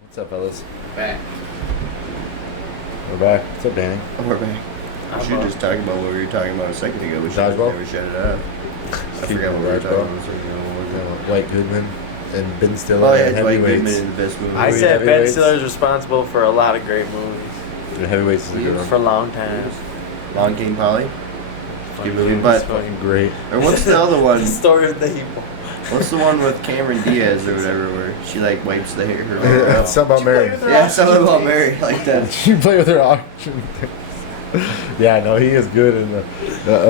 What's up, fellas? Back. We're back. What's up, Danny? We're back. We should just talk about what we were talking about a second ago. We should Dodgeball? never shut it up. I forgot what we were talking about a second ago. What was it? Dwight Goodman and Ben Stiller. Oh, yeah, and Dwight Goodman Heavyweights. is the best movie. I said Ben Heavyweights. Stiller's responsible for a lot of great movies The Heavyweights is a good one. for a long time. Long King Polly. Fucking movie, but- it's fucking Fucking great. Or what's the other one? The story of the evil. What's the one with Cameron Diaz or whatever where she like wipes the hair? Her That's something about Mary. yeah, something about Mary like that. You play with her auction. Yeah, no, he is good in the.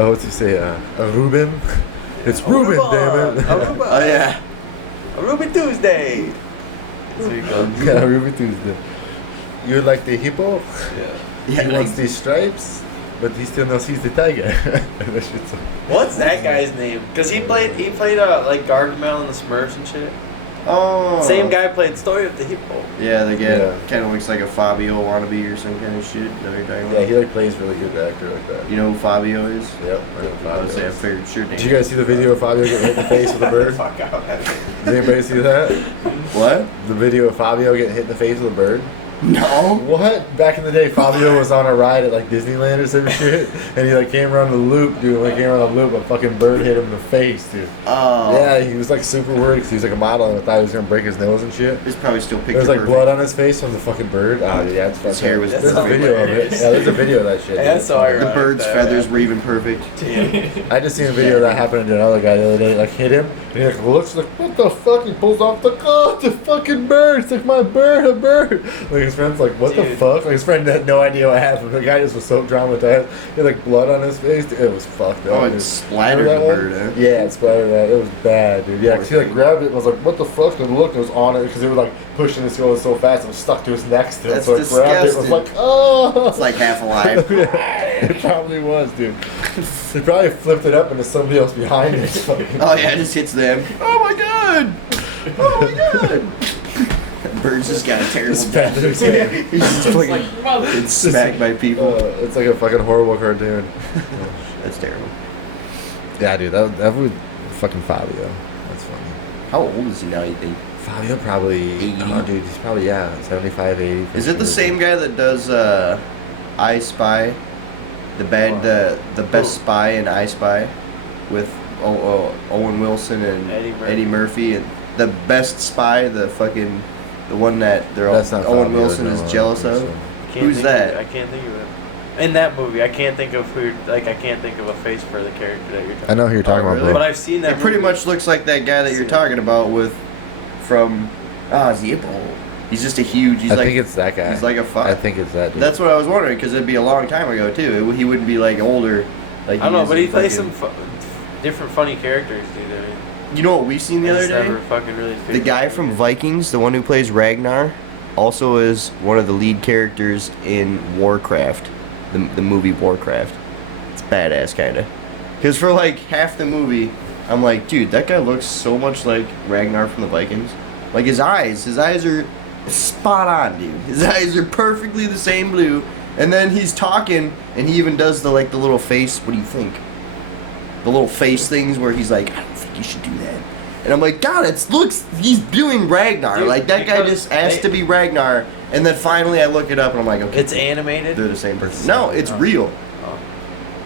What's he say? Ruben. It's Ruben, damn it. Aruba. Oh yeah. Aruba Tuesday. That's what he called it. Yeah, Ruben Tuesday. You like the hippo? Yeah. Yeah, He like, wants these stripes, but he still knows he's the tiger. That shit's so- What's that guy's name? Cause he played like Gargamel in the Smurfs and shit. oh. Same guy played Story of the Hippo. Yeah, the guy Yeah. kind of looks like a Fabio wannabe or some kind of shit. Know what you're talking about? Yeah, he like plays really good actor like that. You know who Fabio is? Yep, I know I would Fabio. say I figured sure. Did you guys see the video of Fabio getting hit in the face with a bird? Fuck out. Did anybody see that? What? The video of Fabio getting hit in the face with a bird? No. What? Back in the day, Fabio was on a ride at like Disneyland or some shit, and he like came around the loop, dude. Like came around the loop, a fucking bird hit him in the face, dude. Oh. Yeah, he was like super worried because he was like a model and I thought he was gonna break his nose and shit. It's probably still picture There was like perfect. blood on his face from the fucking bird. Oh yeah, it's His hair was There's a perfect. video of it. Yeah, there's a video of that shit. Yeah, so I The bird's feathers were even perfect. I just seen a video of that happening to another guy the other day. Like hit him, and he like looks like, what the fuck? He pulls off the the fucking bird. It's like my bird, a bird. Like his friend's like, what the Dude. fuck? Like his friend had no idea what happened. The guy just was so traumatized. He had like blood on his face. Dude, it was fucked up. Oh, it dude. splattered the Remember that bird, one? huh? Yeah, it splattered that. It was bad, dude. Yeah, Poor 'cause he like thing. grabbed it and was like, what the fuck? And looked, and it was on it because it was like pushing his going so fast. It was stuck to his neck still. That's so it grabbed it. It was disgusting. like, oh. It's like half alive. Yeah, it probably was, dude. He probably flipped it up into somebody else behind it. Oh yeah, it just hits them. Oh my god! Oh my god! That bird's just got a terrible Just death. feathers, yeah. He's just fucking getting smacked by people. It's like a fucking horrible cartoon. That's terrible. Yeah, dude, that would fucking Fabio. That's funny. How old is he now, you think? Fabio probably. 80. Oh, dude, he's probably 75, 80. for Is it the sure. same guy that does I Spy? The best spy in I Spy with Owen Wilson and Eddie Murphy. and the best spy, the one that That's not Owen Fabio, Wilson no, is I don't jealous think of. so. Can't Who's think that? I can't think of it. In that movie, I can't think of who. I can't think of a face for the character that you're talking. I know who you're talking Oh, about, really? But bro. I've seen that. It pretty movie. much looks like that guy that you're talking about from Zippo. He's just a huge. He's I like think it's that guy. he's like a fuck. I think it's that dude. That's what I was wondering because it'd be a long time ago too. He wouldn't be like older. Like I don't know, is but he in plays fucking- some different funny characters, dude. I mean, You know what we seen the I other just day? never fucking really. The figured guy it from out. Vikings, the one who plays Ragnar, also is one of the lead characters in Warcraft, the movie Warcraft. It's badass, kind of. Because for like half the movie, I'm like, dude, that guy looks so much like Ragnar from the Vikings. Like his eyes are spot on, dude. His eyes are perfectly the same blue. And then he's talking, and he even does the little face. What do you think? The little face things where he's like, I don't think you should do that. And I'm like, God, he's doing Ragnar. Dude, like that guy because just asked to be Ragnar. And then finally I look it up and I'm like, okay, It's animated. they're the same person. No, it's Oh. real. Oh.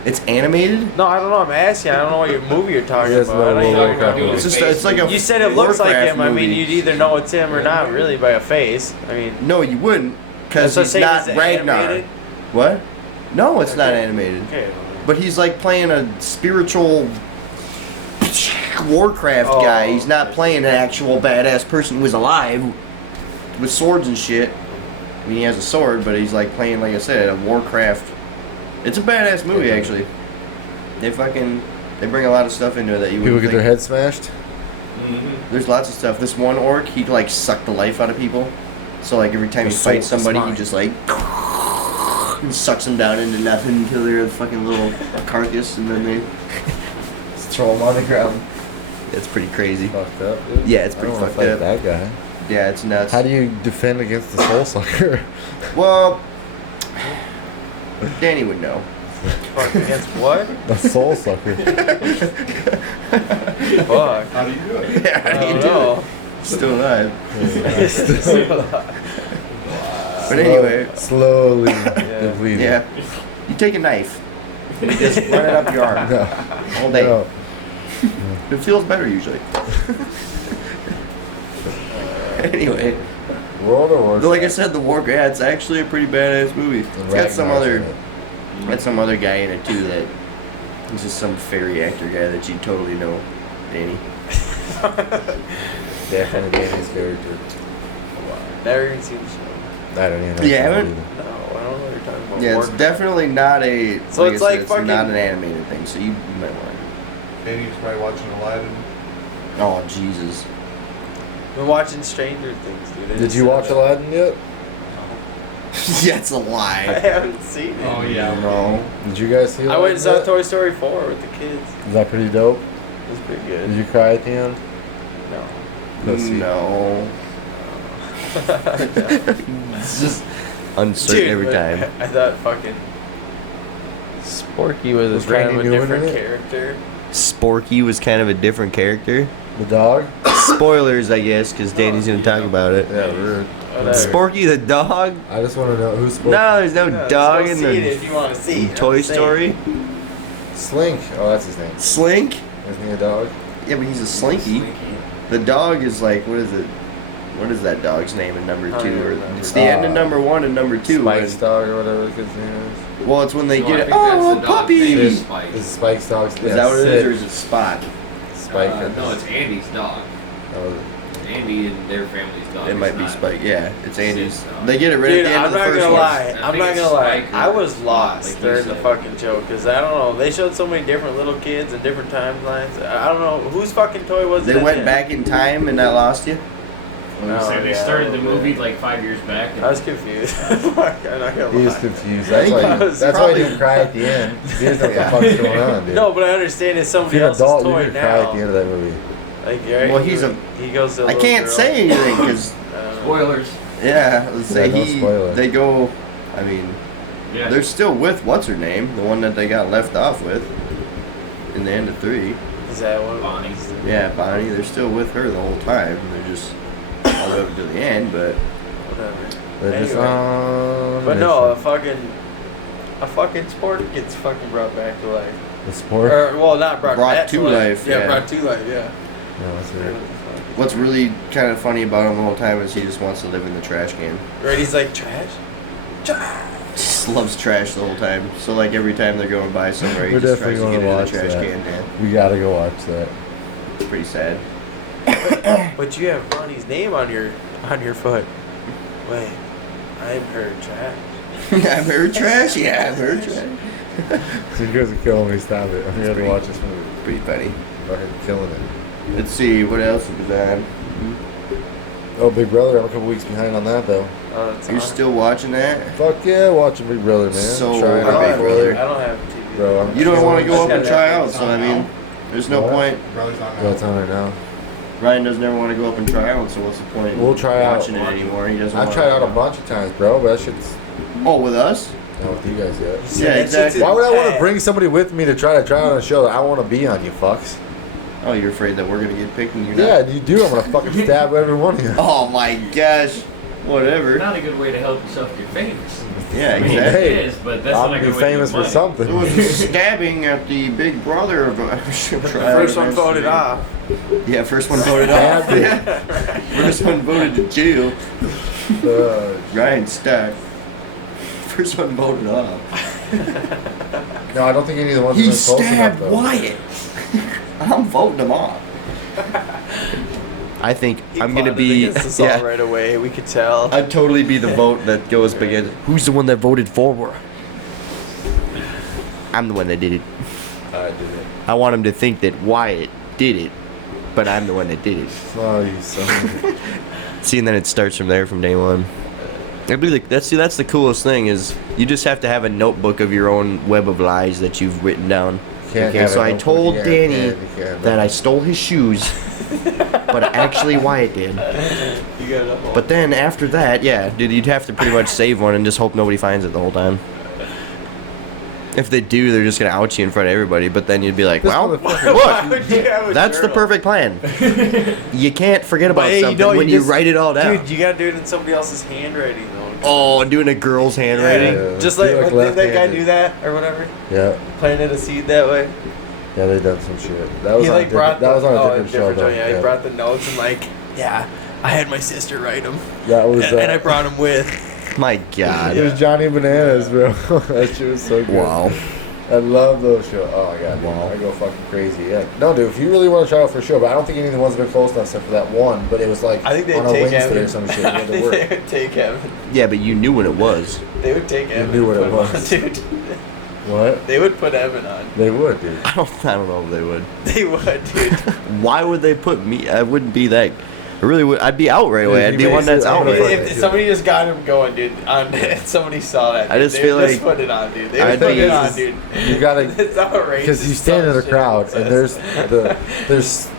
It's animated. No, I don't know. I'm asking. I don't know what your movie you're talking Yes, about. I don't no, even- Warcraft movie. It's like a You said it looks like Warcraft him. I mean, movie. you'd either know it's him or not, really, by a face. I mean, No, you wouldn't, because that's what he's I'm saying, not is it Ragnar. animated? What? No, it's not Okay. animated. Okay. But he's like playing a spiritual Warcraft Oh, guy. He's not okay. playing an actual badass person who was alive with swords and shit. I mean, he has a sword, but he's like playing, like I said, a Warcraft. It's a badass movie, actually. They bring a lot of stuff into it that you People wouldn't get their think. heads smashed. There's lots of stuff. This one orc, he like suck the life out of people. So like every time The he soul fights somebody, he spine. just like and sucks them down into nothing until they're a fucking little carcass, and then they just throw them on the ground. It's pretty crazy. Fucked up, dude. Yeah, it's I pretty don't wanna fucked fight up. that guy. Yeah, it's nuts. How do you defend against the soul sucker? Well, Danny would know. Fuck, against what? The soul sucker. Fuck. How do you do it? Yeah, I how do you don't do know. it? Still alive. But Slow- anyway, slowly Yeah. depleting. yeah. You take a knife. And you just run it up your arm No. all day. No. It feels better usually. Anyway, World of Warcraft. like I said, the War. Yeah, it's actually a pretty badass movie. It's got some other. Got some other guy in it too that. He's just some fairy actor guy that you totally know, Danny. Definitely Danny's character. Never even seen the show. I don't even know. You haven't? No, I don't know what you're talking about. Yeah, it's definitely not a. So it's like it's fucking- not an animated thing, so you might want it. Danny's probably watching Aladdin. Oh Jesus! Been watching Stranger Things, dude. I Did just you said watch that. Aladdin yet? Yeah, it's a I lie. haven't seen it. Oh yeah. No. Did you guys see I went and saw Aladdin Toy Story 4 with the kids. yet? Is that pretty dope? It was pretty good. Did you cry at the end? No. Pussy. No. It's just uncertain Dude, every but time. I thought fucking Sporky was Was kind of Randy a Newman different in it? character. Sporky was kind of a different character. The dog? Spoilers, I guess, because Danny's gonna talk about it. Yeah, rude. Whatever. Sporky the dog? I just want to know who's supposed No, there's no Yeah, dog let's in go see it the if you want to see it. Toy I'm saying. Story. Slink. Oh, that's his name. Slink? Isn't he a dog? Yeah, but he's a slinky. The dog is like, what is it? What is that dog's name in number I don't 2? even Or remember. it's the end of number 1 and number 2. Spike's when- dog or whatever the kid's name is. well, it's when they No, I get think that's oh, the dog's puppy! name. Is Spike. Is Spike's dog? that what it is, or is it Spot? Spike? No, it's Andy's dog. Oh, Andy and their family's dog. It is might be not- Spike. Yeah, it's Andy's. Sid, They get it right Dude, at the end I'm of the not first gonna one. lie. I I'm think not it's gonna lie. Spike I or was Spot, lost like you during the said. fucking show because I don't know. They showed so many different little kids and different timelines. I don't know whose fucking toy was it. They at went the end? back in time and that lost you. No, So they yeah, started a the little movie bit. like 5 years back. And I was confused. Fuck, I'm not gonna he is lie. confused. I That's think why. I was That's why he probably- didn't cry at the end. He doesn't know what the Yeah. fuck's going on, dude. No, but I understand it's If somebody you're an else's adult, you toy can cry at the now. end of that movie. Like, right? Well, he's a- He goes to. a I little can't girl. say anything because Spoilers. yeah, let's say Yeah, don't spoil it. they go. I mean, Yeah. they're still with what's her name, the one that they got left off with in the end of 3. Is that what? Bonnie. Yeah, Bonnie. They're still with her the whole time. They're just all the way up to the end, but Whatever. They're just Anyway. on. But no, a fucking sport gets fucking brought back to life. The sport. Or well, not brought back to life. Yeah, Yeah. brought to life. Yeah. No, that's weird. What's really kind of funny about him the whole time is he just wants to live in the trash can. Right? He's like trash. Trash. Just loves trash the whole time. So like every time they're going by somewhere, he We're just tries definitely to get gonna into the watch trash that. can. Man, We gotta go watch that. it's pretty sad. But you have Ronnie's name on your foot. Wait, I'm her trash. I've heard trash. Yeah, I've heard trash. You guys are killing me. Stop it. I'm gonna pretty- watch this movie. Pretty funny. Fucking killing it. Let's see what else was on. Oh, Big Brother. I'm a couple weeks behind on that though. Oh, that's You're on. still watching that? Fuck yeah, watching Big Brother, man. So Trying I don't, out Big have, Brother. I don't have TV. Bro, I'm You don't want to go up Just and got try Netflix out, so I mean, there's no What? point. Brother's on What's on right now? Ryan doesn't ever want to go up and try out, so what's the point? in We'll try out. watching it anymore. He doesn't. I've wanna- tried out a bunch of times, bro, but that shit's Oh, with us? not with you guys yet. Yeah, exactly. Why would I want to bring somebody with me to try out a show that I want to be on, you fucks? Oh, you're afraid that we're gonna get picked and you're Yeah, not? you do. I'm gonna fucking stab every one of you. Oh my gosh. Whatever. Not a good way to help yourself get famous. Yeah, I mean, exactly. it is, but that's I'll not a be good way to famous get for money. something. There was a stabbing at the Big Brother of The first one voted off. Yeah, first one voted off. Stabbed it. Yeah. First one voted to jail. Ryan Stack. First one voted off. No, I don't think any of the ones He have been close enough, stabbed though. Wyatt. I'm voting him off. I think He I'm gonna plotted be. against us all right away. We could tell. I'd totally be the vote that goes against. Who's the one that voted for her? I'm the one that did it. I did it. I want him to think that Wyatt did it, but I'm the one that did it. Oh, you son. See, and then it starts from there from day one. I'd be like, that's the coolest thing is you just have to have a notebook of your own web of lies that you've written down. Can't Okay, have so a I notebook. told Yeah, Danny yeah, you can't. that I stole his shoes, but actually Wyatt did. You got enough. But then after that, yeah, dude, you'd have to pretty much save one and just hope nobody finds it the whole time. If they do, they're just gonna out you in front of everybody. But then you'd be like, This well, motherfucker- Why would look, you have a that's the journal? perfect plan. You can't forget about But, hey, something you know, when you you just- write it all down. Dude, you gotta do it in somebody else's handwriting though. Oh, doing a girl's handwriting. Yeah. Just Do like, like did that guy left-handed. do that or whatever? Yeah. Planted a seed that way. Yeah, they done some shit. That was He on a like brought different, that was on a a different show though. Yeah, he brought the notes and like, yeah, I had my sister write them, That was and I brought them with. My God. It was Johnny Bananas, bro. That shit was so good. Wow. I love those shows. Oh my god, Wow. I go fucking crazy. Yeah. No, dude, if you really want to try out for a show, but I don't think any of the ones have been close enough except for that one. But it was like I think they'd on a take Wednesday Evan. or some shit. You I had to think work. they would take Evan. Yeah, but you knew when it was. They would take Evan. knew what and it put him was. on, dude. What? They would put Evan on. They would, dude. I don't know if they would. They would, dude. Why would they put me? I wouldn't be that. I really would. I'd be out right away. I'd be you one that's basically- out I right mean, away. If somebody just got him going, dude, on somebody saw that. I dude, just they feel would like put it on, dude. They I'd would put be- it on, dude. You gotta, It's outrageous. because you stand in some the shit crowd it and says.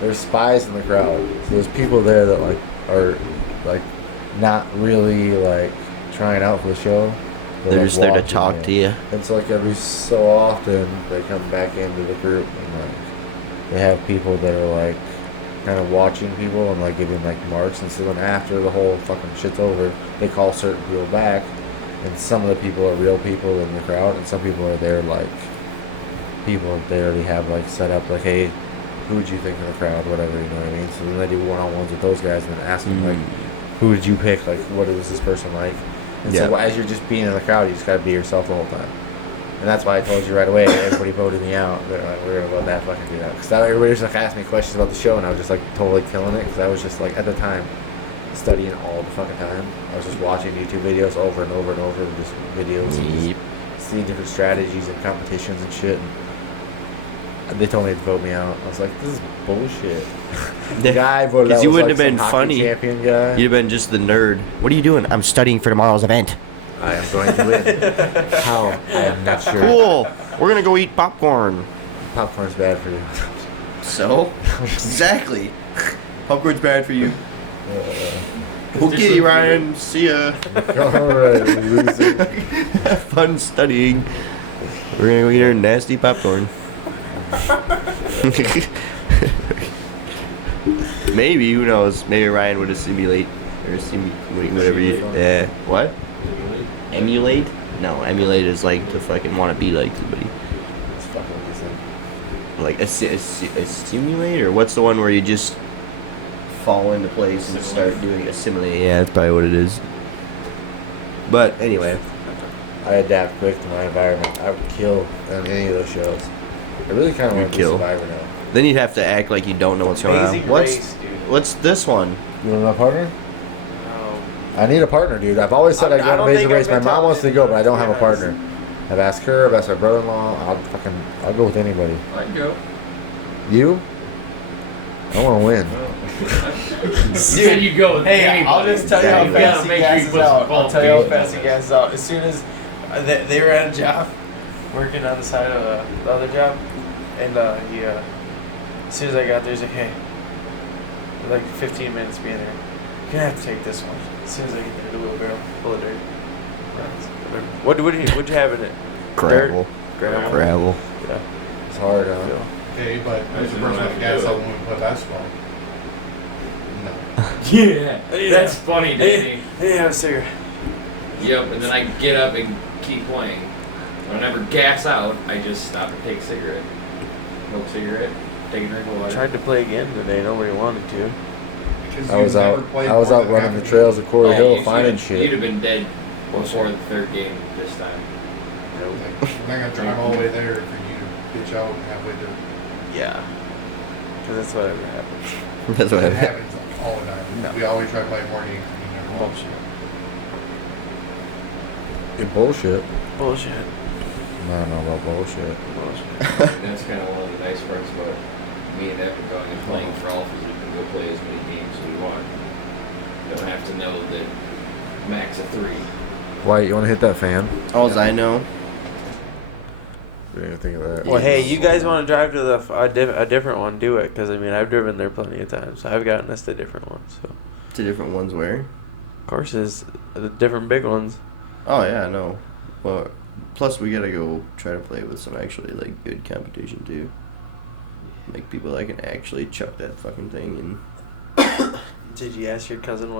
there's spies in the crowd. So there's people there that like are like not really like trying out for the show. They're like, just there to watching talk it. to you. And so like every so often they come back into the group and like they have people that are like kind of watching people and like giving like marks, and so then after the whole fucking shit's over, they call certain people back, and some of the people are real people in the crowd, and some people are there like people that they already have like set up like, hey, who would you think in the crowd, whatever, you know what I mean? So then they do one-on-ones with those guys and then ask them like, who did you pick, like what was this person like? And so Yeah. as you're just being in the crowd, you just gotta be yourself the whole time. And that's why I told you right away, everybody voted me out. They're like, we're gonna vote that fucking dude out. Because everybody was like asking me questions about the show, and I was just like totally killing it. Because I was just like, at the time, studying all the fucking time. I was just watching YouTube videos over and over and over, just videos and Yep. just seeing different strategies and competitions and shit. And they told me to vote me out. I was like, this is bullshit. The guy I voted out Because you was wouldn't like have been some hockey funny. champion guy. You'd have been just the nerd. What are you doing? I'm studying for tomorrow's event. I am going to win. How? I am not sure. Cool. We're gonna go eat popcorn. Popcorn's bad for you. So? Exactly. Popcorn's bad for you. Uh, Okay, Ryan. See ya. Alright, loser. Have fun studying. We're gonna go eat our nasty popcorn. Maybe, who knows? Maybe Ryan would assimilate or whatever you. What? Emulate? No, emulate is like to fucking want to be like somebody. It's fucking decent. Like assimilate, or what's the one where you just fall into place and start doing assimilate? Yeah, that's probably what it is. But anyway, I adapt quick to my environment. I would kill on any of those shows. I really kind of You'd want to be kill. Survivor now. then you'd have to act like you don't know what's going on. Amazing Race, dude. What's this one? You want a partner? No. I need a partner, dude. I've always said I I'd go on don't Amazing think I've Race. My been mom wants to go, but I don't have a yes. partner. I've asked her, I've asked my brother-in-law. I'll go with anybody. I'd go. You? I want to win. You said you go with Hey, anybody. I'll just tell you how You gotta fast he make sure you gasses put some out. I'll tell you how qualifications fast he on gasses out. As soon as they were at a job, working on the side of the other job, and he, as soon as I got there, he's like, hey, like 15 minutes being there, you're gonna have to take this one. As soon as I get there, the wheelbarrow full of dirt. What'd you have in it? Gravel. Gravel. Gravel. Yeah. It's hard, huh? Phil. Okay, but who's the person that gas out when we play basketball? No. Yeah, that's funny, Danny. Yeah, have a cigarette. Yep, and then I get up and keep playing. When I never gas out, I just stop and take a cigarette. Smoke a cigarette, take a drink of water. Tried to play again today. Nobody wanted to. Because I you've was never out. played I was more out than running half the a trails of Quarry Hill, you finding You'd shit. have been dead before the third game this time. game. Like, I'm not gonna drive all the way there for you to bitch out halfway through. Yeah. Because that's whatever happens. That's what It I happens all the time. No. We always try to play more games than you never won. Bullshit. It bullshit. Bullshit. I don't know about bullshit. Bullshit. That's kind of one of the nice parts about me and Evan going and playing for Alpha is we can go play as many games as we want. You don't have to know that max of 3. Why, you want to hit that fan? All I know. Didn't even think of that. Well, hey, you guys want to drive to a different one? Do it, because I mean I've driven there plenty of times. I've gotten us to different ones. So To different ones where? courses, the different big ones. Oh yeah, I know. Well, Plus, we gotta go try to play with some actually like good competition too. Like people that can actually chuck that fucking thing. And Did you ask your cousin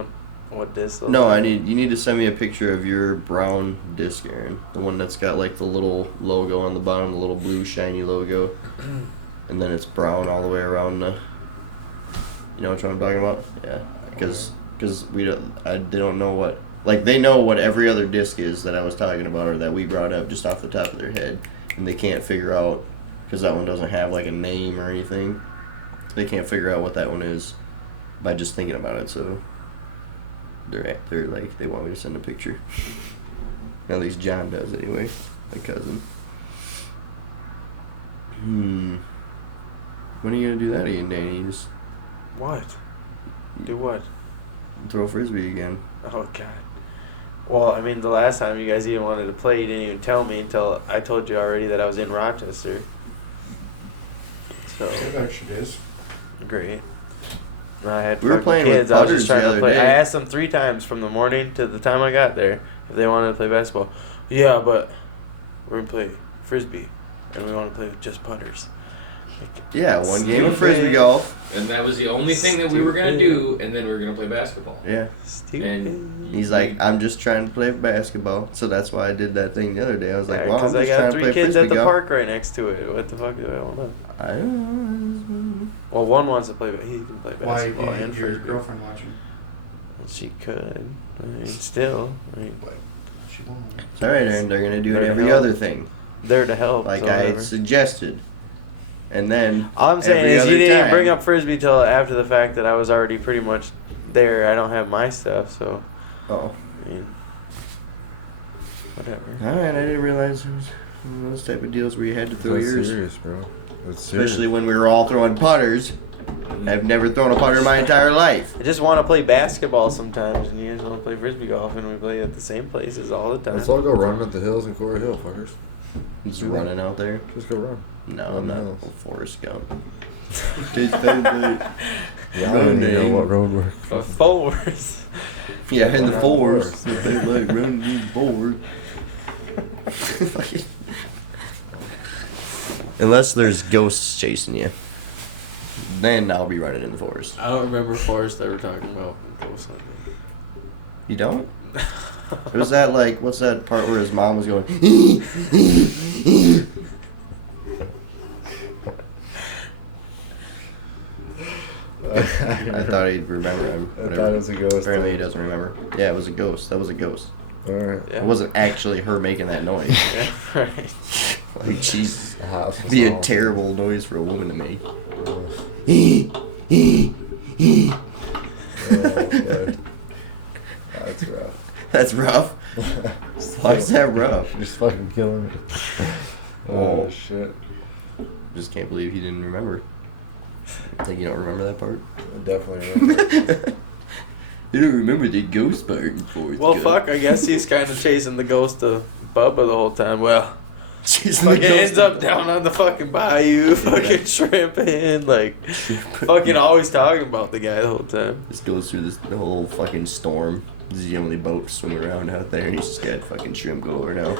what disc? no, you need to send me a picture of your brown disc, Aaron. The one that's got like the little logo on the bottom, the little blue shiny logo, and then it's brown all the way around the. You know what I'm talking about? Yeah, because they don't know what. Like, they know what every other disc is that I was talking about or that we brought up just off the top of their head. And they can't figure out, because that one doesn't have, like, a name or anything. They can't figure out what that one is by just thinking about it, so they're like, they want me to send a picture. At least John does, anyway, my cousin. When are you going to do that again, Danny? Just What? Do what? throw a Frisbee again. Oh, God. Well, I mean, the last time you guys even wanted to play, you didn't even tell me until I told you already that I was in Rochester. So, It actually is. great. And I had We were fucking playing kids. with I was just putters trying the to other play. day. I asked them 3 times from the morning to the time I got there if they wanted to play basketball. Yeah, but we're going to play Frisbee, and we want to play with just putters. Yeah, one game of Frisbee golf. And that was the only thing that we were gonna do, and then we were gonna play basketball. Yeah. Stupid. He's like, I'm just trying to play basketball. So that's why I did that thing the other day. I was like, well, I'm because just I trying got to 3 play kids Frisbee at the golf. park right next to it. What the fuck do I want to? I don't know. Well, one wants to play, but he can play Why basketball and didn't your Frisbee. girlfriend watching? Well, she could. I mean, still. I mean, She won't. It's alright, Aaron. They're going to do They're every to help. other thing. there to help. Like so I whatever. suggested. And then. All I'm saying every is other you didn't time- bring up Frisbee till after the fact that I was already pretty much there. I don't have my stuff, so Oh. I mean, whatever. Alright, I didn't realize it was one of those type of deals where you had to throw That's yours. serious, bro. That's serious. Especially when we were all throwing putters. I've never thrown a putter in my entire life. I just want to play basketball sometimes, and you guys want to play Frisbee golf, and we play at the same places all the time. Let's all go run at the hills in Core Hill, fuckers. Just running out there. Just go run. No, Run I'm the not hills. a Forrest Gump. Taste baby. Yeah, I don't even know what road work. Fours. Yeah, in the Run out fours. the They like running in the forward. Unless there's ghosts chasing you. Then I'll be running in the forest. I don't remember Forrest ever talking about ghost hunting. You don't? It was that like, what's that part where his mom was going, I thought he'd remember him. I thought it was a ghost. Apparently he doesn't remember. Yeah, it was a ghost. That was a ghost. Alright. Yeah. It wasn't actually her making that noise. Yeah, right. Like, she's The house was be a all- terrible noise for a woman to make. Oh, that's rough. That's rough. Why is that rough? You're just fucking killing me. Oh. Oh, shit. Just can't believe he didn't remember. Like, you don't remember that part? I definitely remember. You don't remember the ghost part in Forrest Well, Gump. fuck. I guess he's kind of chasing the ghost of Bubba the whole time. Well, Chasing the fucking ghost ends of up down on the fucking bayou, fucking shrimping, like, fucking always talking about the guy the whole time. Just goes through the whole fucking storm. This is the only boat swimming around out there, and he's just got fucking shrimp galore now.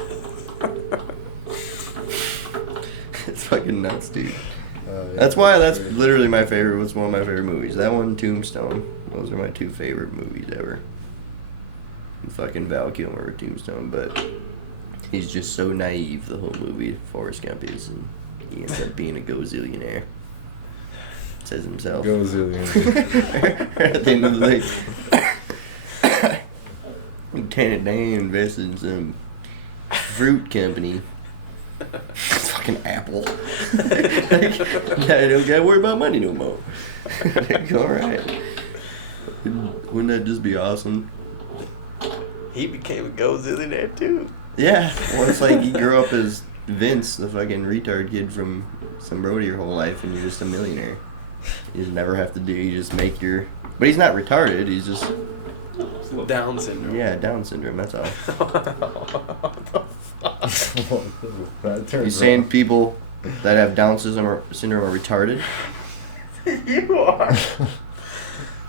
It's fucking nuts, dude. Yeah, That's why that's great. literally my favorite. What's one of my favorite movies? That one, Tombstone. Those are my 2 favorite movies ever. And fucking Val Kilmer, Tombstone, but he's just so naive the whole movie. Forrest Gump is, and he ends up being a gozillionaire. Says himself. Go zillion. At the end of the day, Lieutenant Dan invested in some fruit company. It's fucking Apple. Like, I don't gotta worry about money no more. Like, alright. Wouldn't that just be awesome? He became a gozillionaire too. Yeah. Well, it's like you grew up as Vince, the fucking retard kid from some road your whole life, and you're just a millionaire. You just never have to do, you just make your... But he's not retarded, he's just... Down syndrome. Yeah, Down syndrome, that's all. That turned You saying rough. people that have Down syndrome are retarded? You are.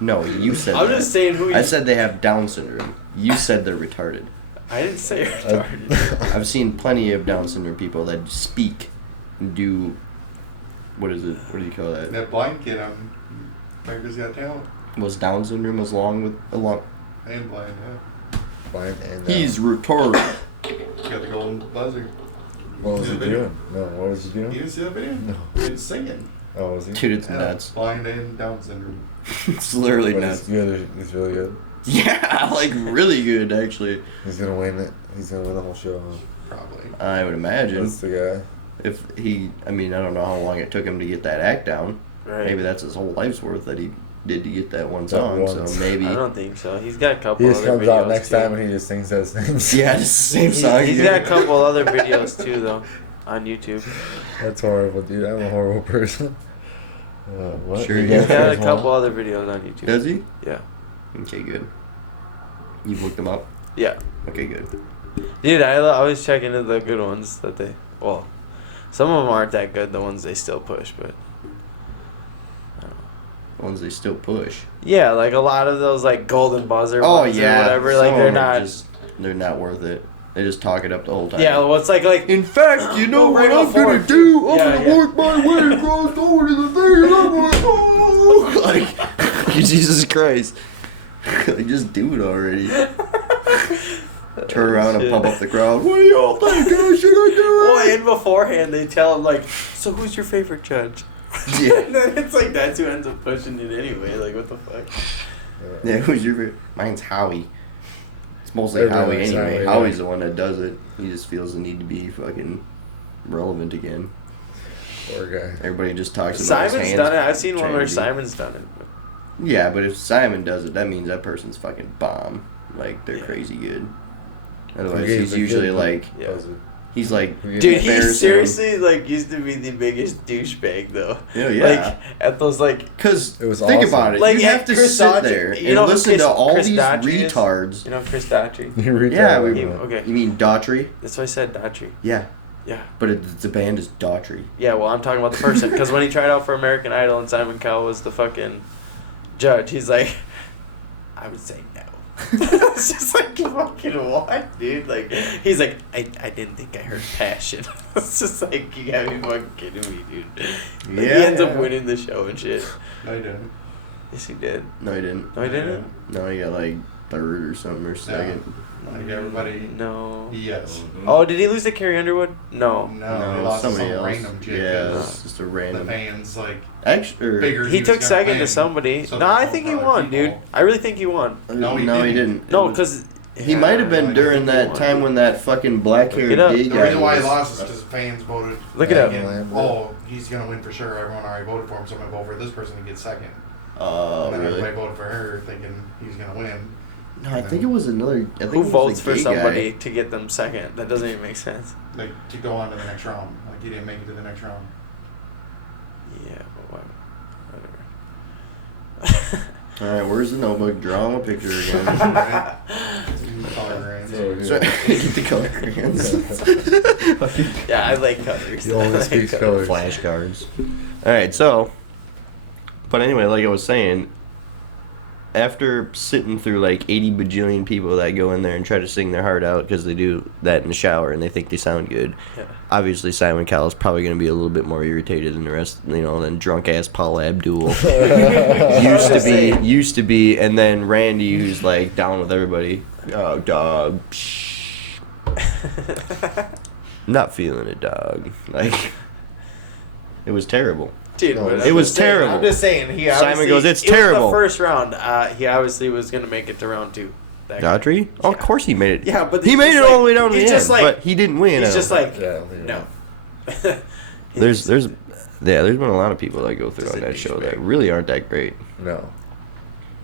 No, you said I'm that. just saying who you... I said they have Down syndrome. You said they're retarded. I didn't say retarded. I've seen plenty of Down syndrome people that speak and do. What is it? What do you call that? That blind kid on America's Got Talent. Was Down syndrome as long? And blind, yeah. Blind and He's retarded. Got the golden buzzer. what was he doing? No, what was he You doing? didn't see that video? No. It's singing. Oh, was he? Dude, it's Yeah, nuts. Blind and Down syndrome. It's literally But nuts. He's good. He's really good. Yeah, like really good actually. He's gonna win it. He's gonna win the whole show. Huh? Probably. I would imagine That's the guy. if he. I mean, I don't know how long it took him to get that act down. Right. Maybe that's his whole life's worth that he did to get that one song. once. So maybe. I don't think so. He's got a couple He just other comes videos out next too. time and he just sings those things. Yeah, it's the same song. He's got a couple other videos too, though, on YouTube. That's horrible, dude. I'm a horrible person. What? Sure You he guys He's got a guys couple want- other videos on YouTube. Does he? Yeah. Okay, good. You've looked them up. Yeah. Okay, good. Dude, I always check into the good ones that they. Well, some of them aren't that good. The ones they still push, but. The ones they still push. Yeah, like a lot of those like golden buzzer Oh ones yeah, or whatever. some Like of they're them are not. Just, they're not worth it. They just talk it up the whole time. Yeah, well, it's like In fact, you know Right what I'm before gonna it, do? I'm yeah, gonna yeah. work my way across over to the thing, and I'm like, oh, like Jesus Christ! Like, just do it already. Turn around and Shit. pump up the crowd. What do y'all think? Should I do Well, it? and beforehand they tell him like, so who's your favorite judge? Yeah. And then it's like that's who ends up pushing it anyway. Like what the fuck? Yeah, who's your favorite? Mine's Howie. It's mostly Everyone Howie likes anyway. Howie, Howie's yeah. the one that does it. He just feels the need to be fucking relevant again. Poor guy. Everybody just talks about his Simon's hands. done it. I've seen one where tragedy. Simon's done it. Yeah, but if Simon does it, that means that person's fucking bomb. Like, they're Yeah. crazy good. Otherwise, Forget he's the usually kid, like, Yeah. Buzzer. he's like, Forget Dude, the- he embarrassing. seriously like used to be the biggest douchebag though. Yeah, yeah. Like at those like Because It was think awesome. about it, Like, you yeah, have to Chris sit Daughtry- there you and know who listen Chris- to all Chris these Daughtry is? retards. you know Chris Daughtry. You read Yeah, that we- one, He- huh? okay, You mean Daughtry? that's why I said Daughtry. Yeah, Yeah. but the band is Daughtry. Yeah, well, I'm talking about the person because when he tried out for American Idol and Simon Cowell was the fucking judge, he's like, I would say no. It's just like fucking what, dude? Like he's like, I didn't think I heard passion. It's just like you gotta be fucking kidding me, dude. Like, Yeah, he ends up yeah. winning the show and shit. I didn't. Yes, he did. No, he didn't. No, he didn't. No, he got like third or something or second. Like everybody. No. Yes. Oh, did he lose to Carrie Underwood? No. No, he lost to somebody some else. random chick. Yeah, 'cause it's just a the random. fans like Actually, or, figured He was took gonna second to win, somebody. so No, they I told think he other won, people. dude. I really think he won. No, he he didn't. didn't. No, It was- because he might have been I during think he that won. time when that fucking black haired Look it up. gay The guy reason why he was- lost is because fans voted. Look it up. thinking, oh, he's gonna win for sure. Everyone already voted for him, so I'm gonna vote for this person to get second. Oh, and then really? everybody voted for her, thinking he was gonna win. No, I think it was another. I think Who it was votes a for gay somebody guy. to get them second? That doesn't even make sense. Like to go on to the next round. Like he didn't make it to the next round. Yeah, but whatever. All right, where's the notebook? Draw him a picture again. Right? Color So, grades. So, get the color crayons. Yeah, I like colors. He only I like speaks colors. colors. Flashcards. All right, so. But anyway, like I was saying, after sitting through like 80 bajillion people that go in there and try to sing their heart out because they do that in the shower and they think they sound good, Yeah. obviously Simon Cowell is probably going to be a little bit more irritated than the rest, than drunk ass Paul Abdul used to be, and then Randy, who's like down with everybody. Oh, dog. Psh. Not feeling it, dog. Like, it was terrible. Dude, No, but it I'm was just saying- terrible. I'm just saying. He Simon obviously- goes, "It's it was terrible." the first round. He obviously was gonna make it to round two. That guy. Daughtry? Oh, of Yeah. course he made it. Yeah, but he he's made just it like- all the way down to the he's end, just like- but he didn't win. He's just like, Yeah, I don't think no. there's been a lot of people that go through Just on a that show douchebag. that really aren't that great. No.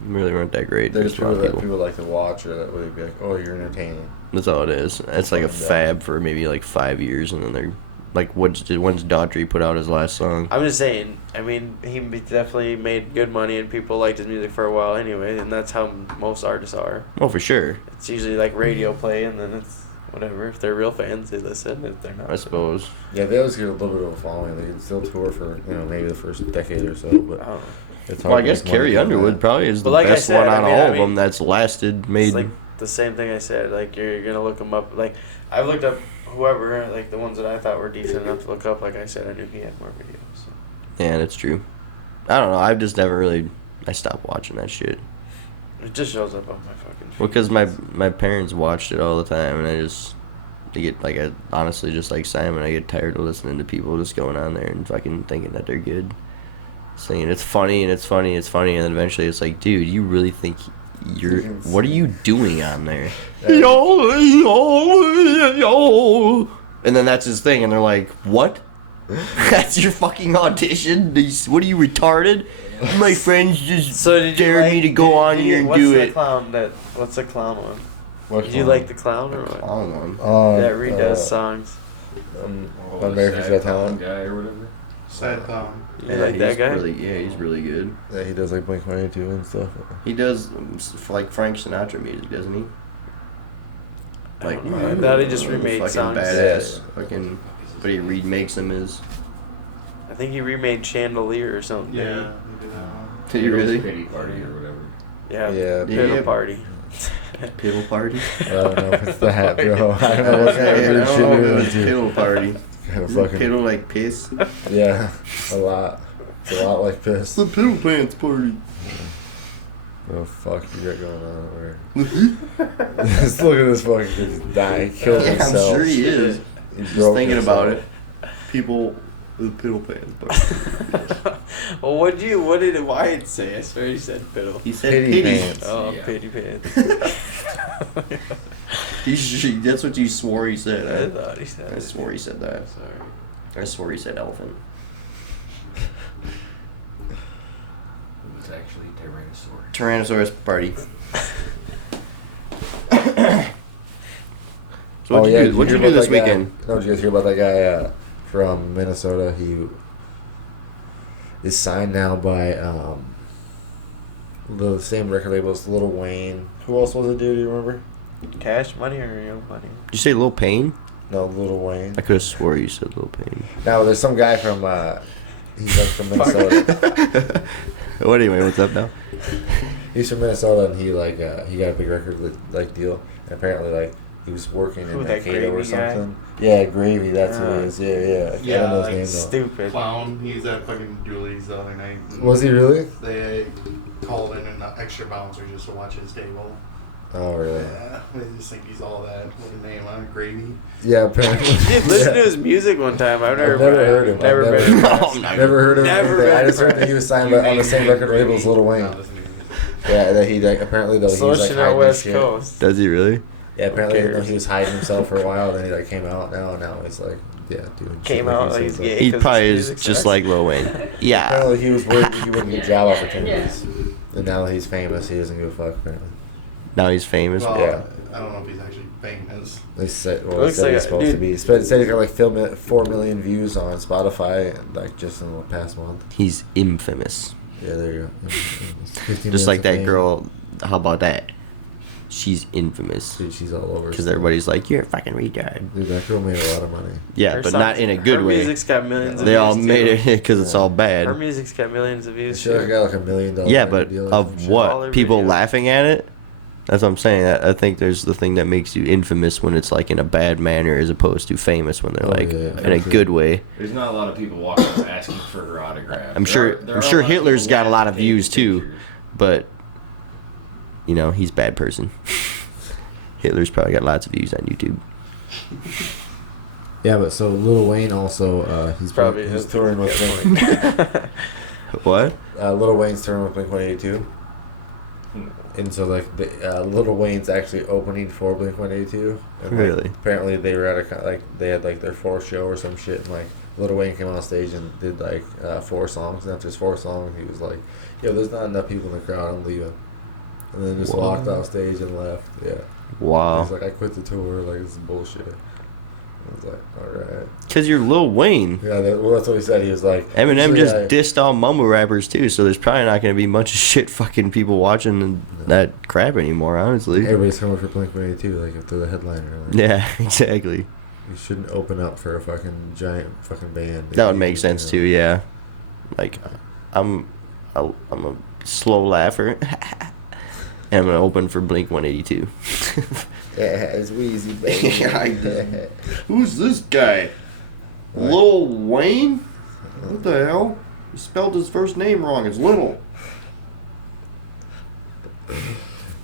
Really aren't that great. There's There's a lot people of that people. people like to watch or that would be like, oh, you're entertaining. That's all it is. It's like a Yeah. fab for maybe like 5 years, and then they're like, when's Daughtry put out his last song? I'm just saying. I mean, he definitely made good money, and people liked his music for a while anyway, and that's how most artists are. Oh, for sure. It's usually like radio play, and then it's whatever. If they're real fans, they listen. If they're not, I suppose. Yeah, they always get a little bit of a following. They can still tour for, maybe the first decade or so, but I don't know. it's hard Well, I to guess make money Carrie from Underwood that. probably is the But like I best said, one I out mean- of all I of mean, them that's lasted, made. It's like the same thing I said. Like you're gonna look them up. Like I've looked up whoever, like the ones that I thought were decent enough to look up. Like I said, I knew he had more videos. So. Yeah, that's true. I don't know. I've just never really. I stopped watching that shit. It just shows up on my fucking feed. Well, because my parents watched it all the time, and I get like I honestly just like Simon. I get tired of listening to people just going on there and fucking thinking that they're good, saying it's funny and it's funny, it's funny, and then eventually it's like, dude, you really think you're? What are you doing on there? Yo. And then that's his thing, and they're like, what? That's your fucking audition? What are you, retarded? My friends just dared me to go on here and do it. What's the clown one? What Did you clown? like the clown or what? Clown one. That redoes songs. America's Got Talent guy or whatever. Sad thumb. You like that guy? He's really good. Yeah, he does like Blink-182 and stuff. He does like Frank Sinatra music, doesn't he? Like, I thought he just remade fucking songs. badass. Fucking, but he remakes them as. I think he remade Chandelier or something. Yeah, he did that one. Did you really? Pity party or whatever. Yeah. Yeah. Piddle Party. Piddle party. I don't know if it's that, bro. I don't know what kind of weird shit you're into. Piddle party. Kind of fucking. Piddle like piss. Yeah, a lot. It's a lot like piss. The piddle pants party. Oh fuck, you got going on over here? Just look at this fucking kid just die. He killed Yeah, himself. I'm sure he is. He Just broke thinking himself. about it. People with piddle pants party. Well, what did Wyatt say? I swear he said piddle. He said Pity pity. pants. Oh, Yeah. pity pants. That's what you swore he said. I thought he said I it. swore he said that. Sorry. I swore he said elephant. It was actually Tyrannosaurus. Tyrannosaurus party. So Oh, what'd yeah, you do? What'd you hear do about this that guy? weekend? No, did you guys hear about that guy from Minnesota? He is signed now by the same record label as Lil Wayne. Who else was it, dude? Do you remember? Cash money or real money? Did you say Lil Payne? No, Lil Wayne. I could have swore you said Lil Payne. Now, there's some guy from, he's like from Minnesota. Well, anyway, what's up now? He's from Minnesota, and he got a big record deal. And apparently, like, he was working Who, in that Kato or Gravy guy? something. Yeah, Gravy, that's who it is. Yeah. I Yeah, don't know like his name, though. Stupid. Clown. He's at fucking Dooley's the other night. Was he really? They called in an extra bouncer just to watch his table. Oh, really? Yeah, they just think he's all that with a name on it, Gravy. Yeah, apparently. Dude, listen to his music one time. I've never heard him. Never I've been never- impressed. No, Never heard of him. Never Anything. I been just heard that he was signed on the same record label as Lil Wayne. Not listening to music. Yeah, that he like apparently though he was like Social hiding his West shit. Coast. Does he really? Yeah, apparently Who though cares? he was hiding himself for a while. Then he like came out now, and now he's like doing shit Came like out he like he's says, gay. He 'cause probably his is music just sucks. like Lil Wayne. Yeah. Apparently he wouldn't get job opportunities, and now that he's famous, he doesn't give a fuck. Apparently, Now he's famous. Well, Yeah. I don't know if he's actually famous. they said Looks said like he's a- supposed to dude. be. Said he got like 4 million views on Spotify like just in the past month. He's infamous. Yeah, there you go. 15 Just minutes like of that fame. girl. How about that? She's infamous. Dude, she's all over. Because everybody's like, you're a fucking retard. Dude, that girl made a lot of money. Yeah, Her but songs- not in a good her way. music's got millions of They all views, made too. it because it's all Her bad. music's got millions of views. She got like $1 million. Yeah, record but deal or some of shit. All what? her People videos. laughing at it? That's what I'm saying. I think there's the thing that makes you infamous when it's like in a bad manner as opposed to famous when they're Oh, like yeah, in a for good way. There's not a lot of people walking up asking for her autograph. I'm sure There are I'm a sure lot of Hitler's people got a lot of taking views too, pictures. but you know, he's a bad person. Hitler's probably got lots of views on YouTube. Yeah, but so Lil Wayne also he's Probably he's has touring with the What? Lil Wayne's touring with Blink-182, and so like Lil Wayne's actually opening for Blink-182. And, like, Really? apparently they were at they had like their fourth show or some shit, and like Lil Wayne came on stage and did like 4 songs, and after his 4th song he was like, "Yo, there's not enough people in the crowd. I'm leaving," and then just Whoa. walked off stage and left. Yeah. Wow. He's like, "I quit the tour. Like this is bullshit." I was like, "All right." Because you're Lil Wayne. Yeah, that's what he said. He was like, Eminem usually just I- dissed all mumble rappers too, so there's probably not going to be much of shit fucking people watching that crap anymore, honestly. Everybody's coming for Blink-182, like if they're the headliner. Like, Yeah, exactly. You shouldn't open up for a fucking giant fucking band. That would make sense too, yeah. Like, I'm a slow laugher. And I'm gonna open for Blink 182. Yeah, it's Wheezy, baby. Yeah, who's this guy? Lil Wayne? What the hell? He spelled his first name wrong. It's Little.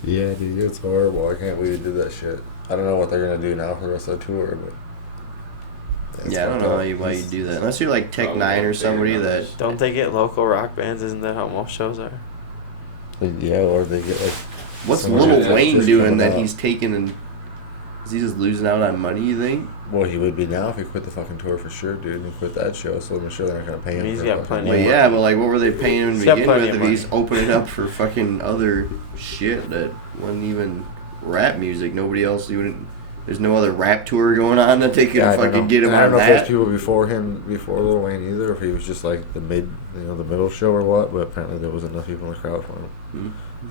Yeah, dude, it's horrible. I can't believe they did that shit. I don't know what they're gonna do now for the rest of the tour, but Yeah, I don't know why you do that. Unless you're like Tech Nine or somebody that. Don't they get local rock bands? Isn't that how most shows are? Yeah, or they get like. What's someone Lil that's Wayne just doing coming that out. he's taking and. Is he just losing out on money, you think? Well, he would be now if he quit the fucking tour for sure, dude. And quit that show, so I'm sure they're not gonna pay him. He's for got fucking plenty Well, of more. yeah, but like, what were they paying him to He's got begin plenty with of if he's money. opening up for fucking other shit that wasn't even rap music? Nobody else even. There's no other rap tour going on that they could Yeah, I don't fucking know. get him And I on don't know if there's that. people before him, before Lil Wayne either, or if he was just like the middle show or what. But apparently there was enough people in the crowd for him. Hmm.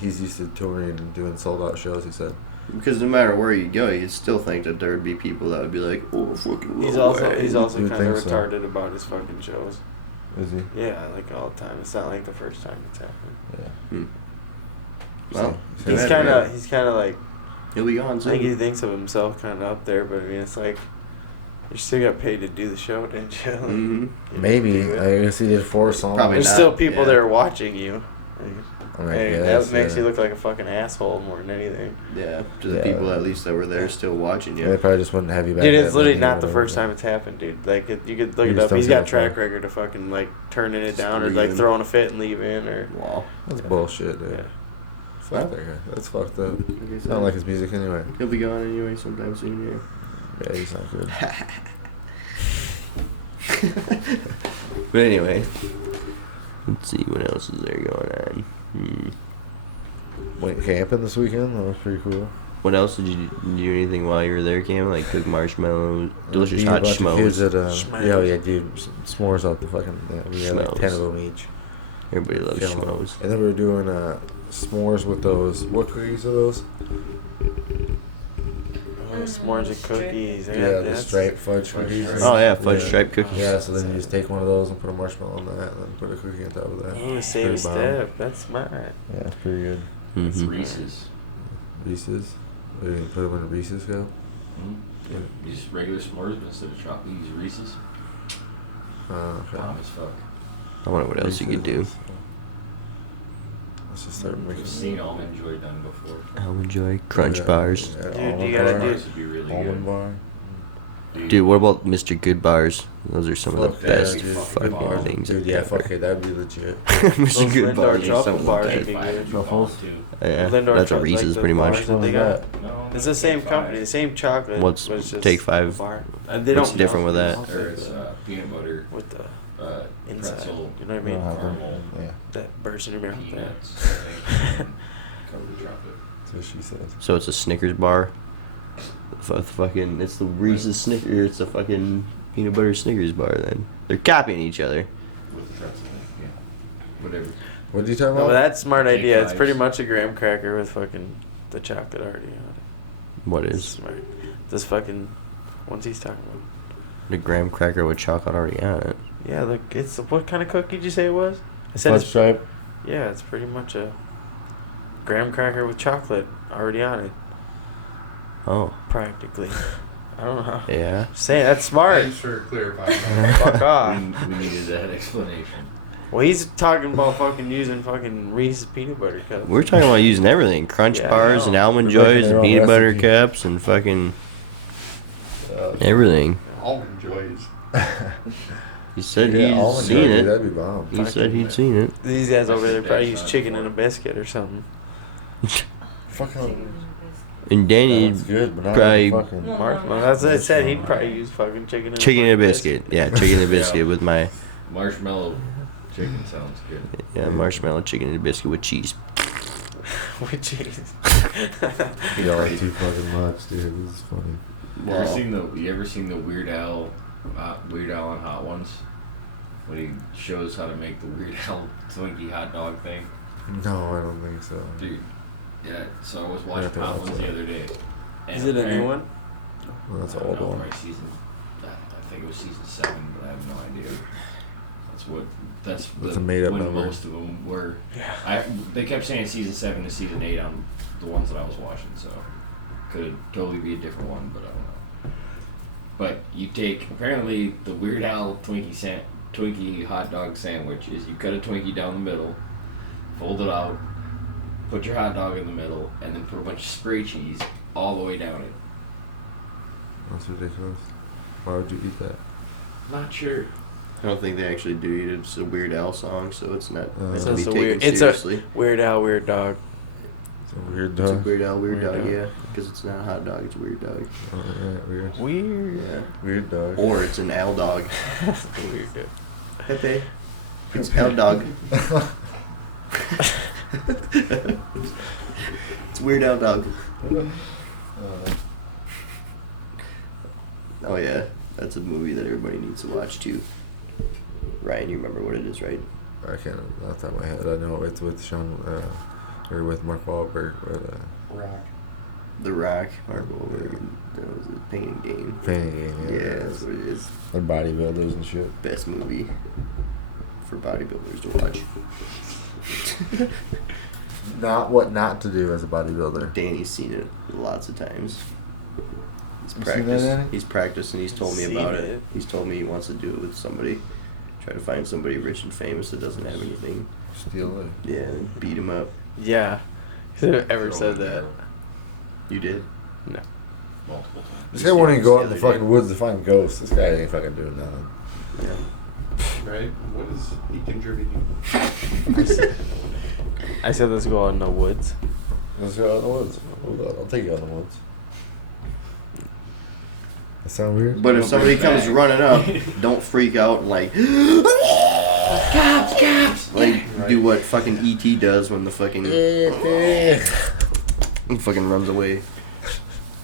He's used to touring and doing sold out shows. He said. Because no matter where you go, you'd still think that there would be people that would be like, "Oh, fucking." He's Lil also Wayne." he's also You would kind of think so. retarded about his fucking shows. Is he? Yeah, like all the time. It's not like the first time it's happened. Yeah. Well, So- He's Yeah, kind of like, he'll be gone I think he soon. thinks of himself kind of up there, but I mean it's like you still got paid to do the show, didn't you? Mm-hmm. You Maybe. do it. I guess he did 4 songs. Probably There's not, still people yeah. there watching you. I mean, Hey, yes, that makes yeah. you look like a fucking asshole more than anything. Yeah, to the Yeah. people at least that were there still watching you. They probably just wouldn't have you back. Dude, that it's literally many or not the whatever, first but- time it's happened, dude. Like, you could look You it just up. don't He's see got it track before. record of fucking, like, turning it down or, like, Screaming. throwing a fit and leaving or... Wow. That's bullshit, dude. Yeah. Fuck that guy. That's fucked up. Like I I said, don't like his music anyway. he'll be gone anyway sometime soon, Yeah, he's not good. yeah. But anyway, let's see what else is there going on. Went camping this weekend. That was pretty cool. What else did you do anything while you were there, Cam? Like cook marshmallows, delicious Beat a hot bunch of kids schmoes. at, Schmoes. yeah, dude, s'mores out the fucking. Yeah, we had like 10 of them each. Everybody loves Killing 'em. schmoes. And then we were doing s'mores with those. What cookies are those? Oh, s'mores and cookies. Yeah, the that's- striped fudge cookies. Oh yeah, fudge stripe cookies. Yeah, so then you just take one of those and put a marshmallow on that, and then put a cookie on top of that. Oh, It's save a pretty bomb. step. That's smart. Yeah, it's pretty good. It's Mhm. Reese's. Reese's. What, you put them in a Reese's cup? Yeah. You just regular s'mores, but instead of chocolate, you use Reese's. Okay. Bomb as fuck. I wonder what else you could do. Reese's. Let's just start making. I've seen Almond Joy done before. Almond Joy, Crunch Yeah, bars. yeah, Dude, almond you gotta bar. do- This would be really Almond good. bar. Dude, what about Mr. Good bars? Those are some of Fuck the that, best dude. fucking Bomb. things Dude, yeah, fuck it, that'd be legit. Mr. Those Good Lindor bars are chocolate something bars like would be that. good. Truffles? Yeah, Lindor that's a chocolate, Reese's the pretty bars much. that they What got. was No, It's the same company, the same chocolate. What's was just Take Five? Bar. They What's don't different with that? Or it's peanut butter, with the inside. pretzel, You know what I mean? Uh-huh. caramel, Yeah, That burst in your mouth. peanuts, and covered chocolate. that's what she says. So it's a Snickers bar. Fucking, it's the Reese's Snickers. It's a fucking peanut butter Snickers bar. Then they're copying each other. With the pretzel, yeah. Whatever. What are you talking No, about? but that's a smart Take idea. It's Fives. pretty much a graham cracker with fucking the chocolate already on it. What It's is smart. This fucking ones he's talking about. the graham cracker with chocolate already on it? Yeah, look, it's what kind of cookie did you say it was? I said Fudge it's stripe. yeah, it's pretty much a graham cracker with chocolate already on it, Oh, practically. I don't know. yeah. Say that's smart. Thanks for clarifying that. Fuck off. We needed that explanation. Well, he's talking about fucking using fucking Reese's peanut butter cups. We're talking about using everything: Crunch Yeah, I bars know. and almond They're making joys their and own peanut butter recipe. cups and fucking Uh, everything. Almond Joys. He said yeah, he's almond seen joy, dude, it. that'd be bomb. He said he'd seen it. These guys over there probably use That's chicken not and a biscuit or something. Fucking. And Danny, That's good, but not probably- fucking. Marshmallow. That's what I said. He'd probably use fucking chicken and chicken and a fucking biscuit. Yeah, chicken and a biscuit with my Marshmallow chicken sounds good. marshmallow chicken and a biscuit with cheese. with cheese. Y'all are too fucking much, dude. This is funny. You ever seen the Weird Al on Hot Ones? When he shows how to make the Weird Al Twinkie hot dog thing? No, I don't think so. Dude, yeah, so I was I watching have to Hot watch Ones that. the other day. Is it a new one? Well, that's I an don't old know, one. probably season, I think it was season 7, but I have no idea. That's That's a made-up when number. most of them were. Yeah. They kept saying season 7 to season 8 on the ones that I was watching, so could totally be a different one, but I don't know. But you take apparently the Weird Al Twinkie hot dog sandwich is you cut a Twinkie down the middle, fold it out, put your hot dog in the middle, and then put a bunch of spray cheese all the way down it. That's ridiculous. Why would you eat that? Not sure. I don't think they actually do eat it. It's a Weird Al song, so it's not meant So to be it's a taken weird. seriously. It's a Weird Al Weird Dog. It's a weird It's a dog. Weird Al Weird Weird Dog, Al. yeah. Because it's not a hot dog, it's a weird dog. Oh, yeah, weird. Weird. Yeah. Weird dog. Or it's an Al dog. Weird. Pepe. It's Al dog. It's Weird Al dog. Oh yeah, that's a movie that everybody needs to watch too. Ryan, you remember what it is, right? I can't off the top of my head. I know it's with or with Mark Wahlberg, but Rock. The Rock, Mark Wahlberg, and that was a Pain and Gain. Painting game. Yeah, that's what it is. They're bodybuilders and shit. Best movie for bodybuilders to watch. Not what not to do as a bodybuilder. Danny's seen it lots of times. He's You seen that, Danny? He's practiced and he's told me Seen about it. it. He's told me he wants to do it with somebody. Try to find somebody rich and famous that doesn't have anything. Steal it. Yeah, and beat him up. Yeah. Who ever said that? You did? No. Multiple times. This guy won't even go out in the The other fucking woods to find ghosts. This guy ain't fucking doing nothing. Yeah. Right? What is he contributing? I said let's go out in the woods. Let's go out in the woods. I'll take you out in the woods. That sound weird? But if somebody comes running up, don't freak out and like, cops! Like, do what fucking E.T. does when the fucking, he fucking runs away.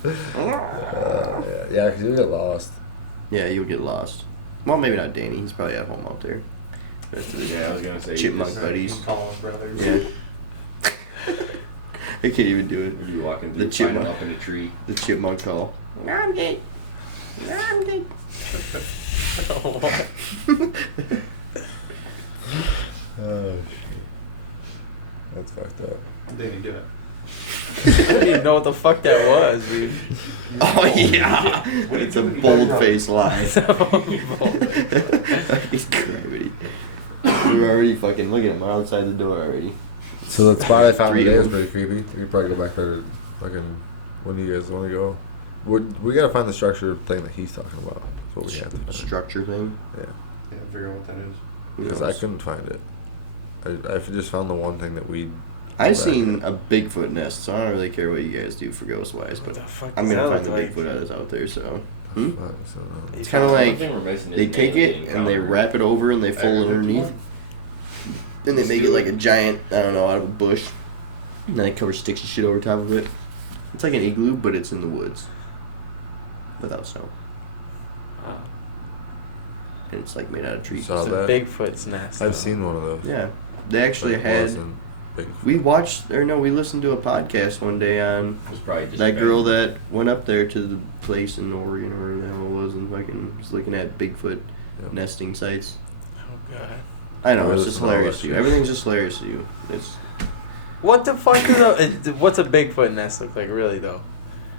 Yeah, because you'll get lost. Yeah, you'll get lost. Well, maybe not Danny. He's probably at home out there. Rest of the Yeah, I was gonna say Chipmunk you buddies. Collins brothers. Yeah. I can't even do it. You walking The through, find him chipmunk. up in a tree. The chipmunk call. I'm dead. I'm dead. Oh, shit. That's fucked up. Danny, do it. I didn't even know what the fuck that was, dude. Oh yeah, What it's do a you do? bold-faced lie. So evil. He's gravity. We're already fucking. Look at him. We're outside the door already. So the spot I found Three today of is them. pretty creepy. We could probably go back there to fucking. When do you guys want to go? We gotta find the structure thing that he's talking about. That's what we have to find. Structure thing. Yeah. Yeah, figure out what that is. Who Because I knows? couldn't find it. I just found the one thing that we. I seen a Bigfoot nest, so I don't really care what you guys do for ghost wise, What but the fuck I'm does gonna that find the look like? Bigfoot that's out there. So Fuck, so, it's kind of The like thing we're missing is they take alien it and they encounter. wrap it over and they fold it underneath. Then they make it like a giant, I don't know, out of a bush. And then they cover sticks and shit over top of it. It's like an igloo, but it's in the woods. Without snow. Wow. And it's like made out of trees. Saw It's a that? Bigfoot's nest. I've seen one of those. Yeah. They actually But it had. wasn't Bigfoot. We watched, or no, we listened to a podcast one day on It was probably just that girl that went up there to the place in Oregon or wherever the hell it was and fucking was looking at Bigfoot Yep. nesting sites. Oh god. I know, Oh, it's it's just not hilarious that to you. shit. Everything's just hilarious to you. It's What the fuck what's a Bigfoot nest look like really though?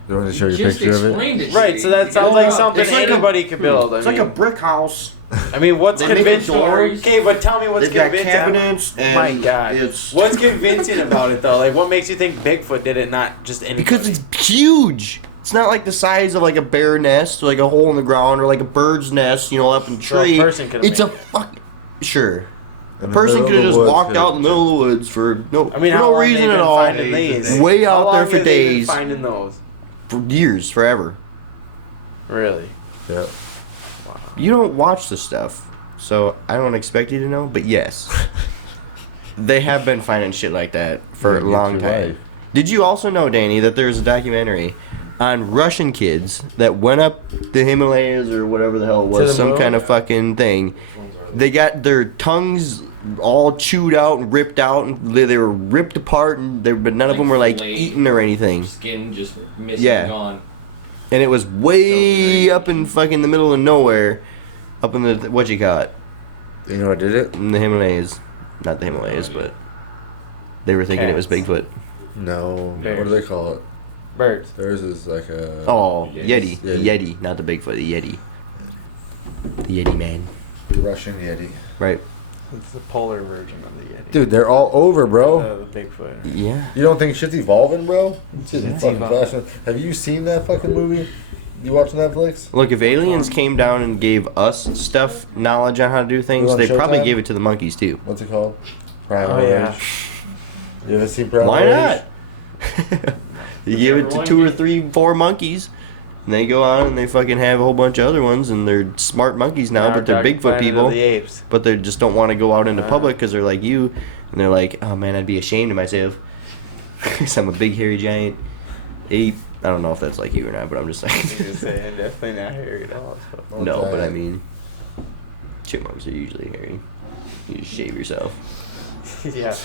You want me to show you a Just picture of it? explained it. Right, so that sounds like something It's like a- anybody could build. I it's mean, like a brick house. I mean, what's They make convincing? doors. Okay, but tell me what's They've got convincing. cabinets and My God, it's what's convincing about it though? Like, what makes you think Bigfoot did it, not just anybody? because it's huge. It's not like the size of like a bear nest, or like a hole in the ground, or like a bird's nest, you know, up in a So a tree. person could've It's a made it. fuck. Sure. In A the person middle could of have the just woods, walked could- out in the middle of the woods for no, I mean, for how no long reason they at been all. finding these? Way How out long there for have they been days, finding those. for years, forever. Really? Yeah. Wow. You don't watch the stuff, so I don't expect you to know. But yes, they have been finding shit like that for Yeah, a get long your time. life. Did you also know, Danny, that there's a documentary on Russian kids that went up the Himalayas or whatever the hell it To was, the some moon? kind of fucking thing. They got their tongues all chewed out and ripped out, and they were ripped apart, and but none of Like them were like flayed. eaten or anything. Skin just missing, Yeah. gone. And it was way So up in fucking the middle of nowhere, up in the what you call it, You know what did it? In the Himalayas. Not the Himalayas, but they were thinking it was Cats. Bigfoot. No. Bears. What do they call it? Birds. Theirs is like a. Oh, Yetis. Yeti. The Yeti, not the Bigfoot, the Yeti. The Yeti man. Russian Yeti. Right. It's the polar version of the Yeti. Dude, they're all over, bro. The Bigfoot. Yeah. You don't think shit's evolving, bro? Shit's Shit's fucking evolving. fashion. Have you seen that fucking movie? You watch Netflix? Look, if aliens came down and gave us stuff, knowledge on how to do things, on they probably Showtime? gave it to the monkeys too. What's it called? Primal Oh, yeah. Rage. You ever seen Primal Why Rage? not? You give it to 2 or 3, 4 monkeys, and they go on and they fucking have a whole bunch of other ones, and they're smart monkeys now, but they're Bigfoot Planet of people. The apes. But they just don't want to go out into Uh-huh. public because they're like you, and they're like, oh man, I'd be ashamed of myself because I'm a big hairy giant ape. I don't know if that's like you or not, but I'm just I'm saying. just saying, definitely not hairy at all. So. No, but I giant. mean, chipmunks are usually hairy. You just shave yourself. Yeah.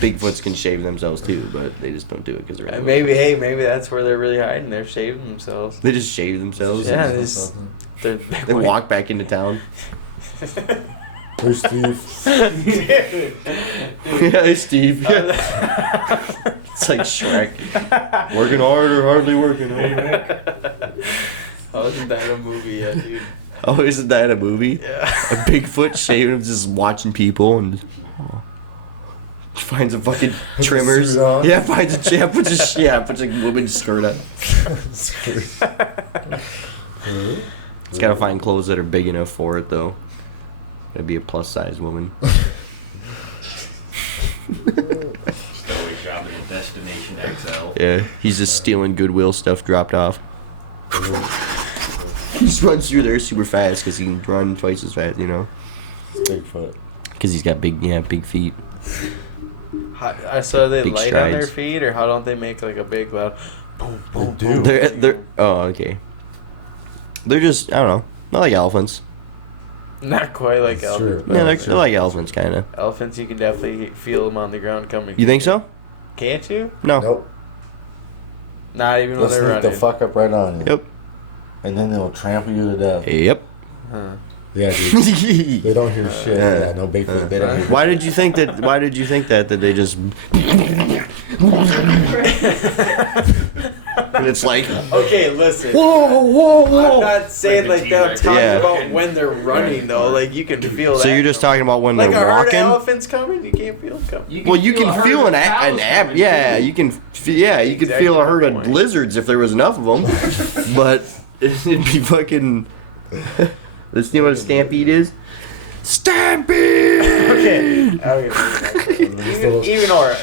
Bigfoots can shave themselves too, but they just don't do it because they're. Maybe that's where they're really hiding. They're shaving themselves. They just shave themselves. Yeah, and they're they walk back into town. Where's Steve? Yeah, hey, Steve. It's like Shrek. Working hard or hardly working? Oh, isn't that a movie yet, dude? Oh, isn't that a movie? Yeah. A Bigfoot shaving him, just watching people and finds a fucking trimmers. suit on. Yeah, finds a puts a woman's skirt on. It's gotta find clothes that are big enough for it though. Gotta be a plus size woman. Just always shopping at Destination XL. Yeah, he's just stealing Goodwill stuff dropped off. He just runs through there super fast because he can run twice as fast, you know. Bigfoot. Because he's got big feet. So they Big light on their strides. feet, or how don't they make like a big loud boom, boom, They boom? do. They're oh okay. They're just I don't know, not like elephants. Not quite like That's elephants. true. Yeah, No, they're sure. like elephants kind of. Elephants, you can definitely feel them on the ground coming. You think so? Can't you? No. Nope. Not even They'll when they're sneak the running. fuck up right on you. Yep. And then they'll trample you to death. Yep. Huh. Yeah, dude. They don't hear shit. Yeah. Yeah, no Bigfoot. They don't hear Why did you think that? Why did you think that they just? And it's like, Okay, listen. whoa, whoa, I'm whoa. not saying Like like the that. I'm T-Rex. talking Yeah. about when they're running though. Like you can feel that. So you're just talking about when like they're a herd of walking? elephants coming. You can't feel them coming. Well, you can feel an ab. Yeah, you can. Yeah, you could feel a herd of Exactly. lizards if there was enough of them. But it'd be fucking. Let's see what a stampede is. Stampede. Okay. Little-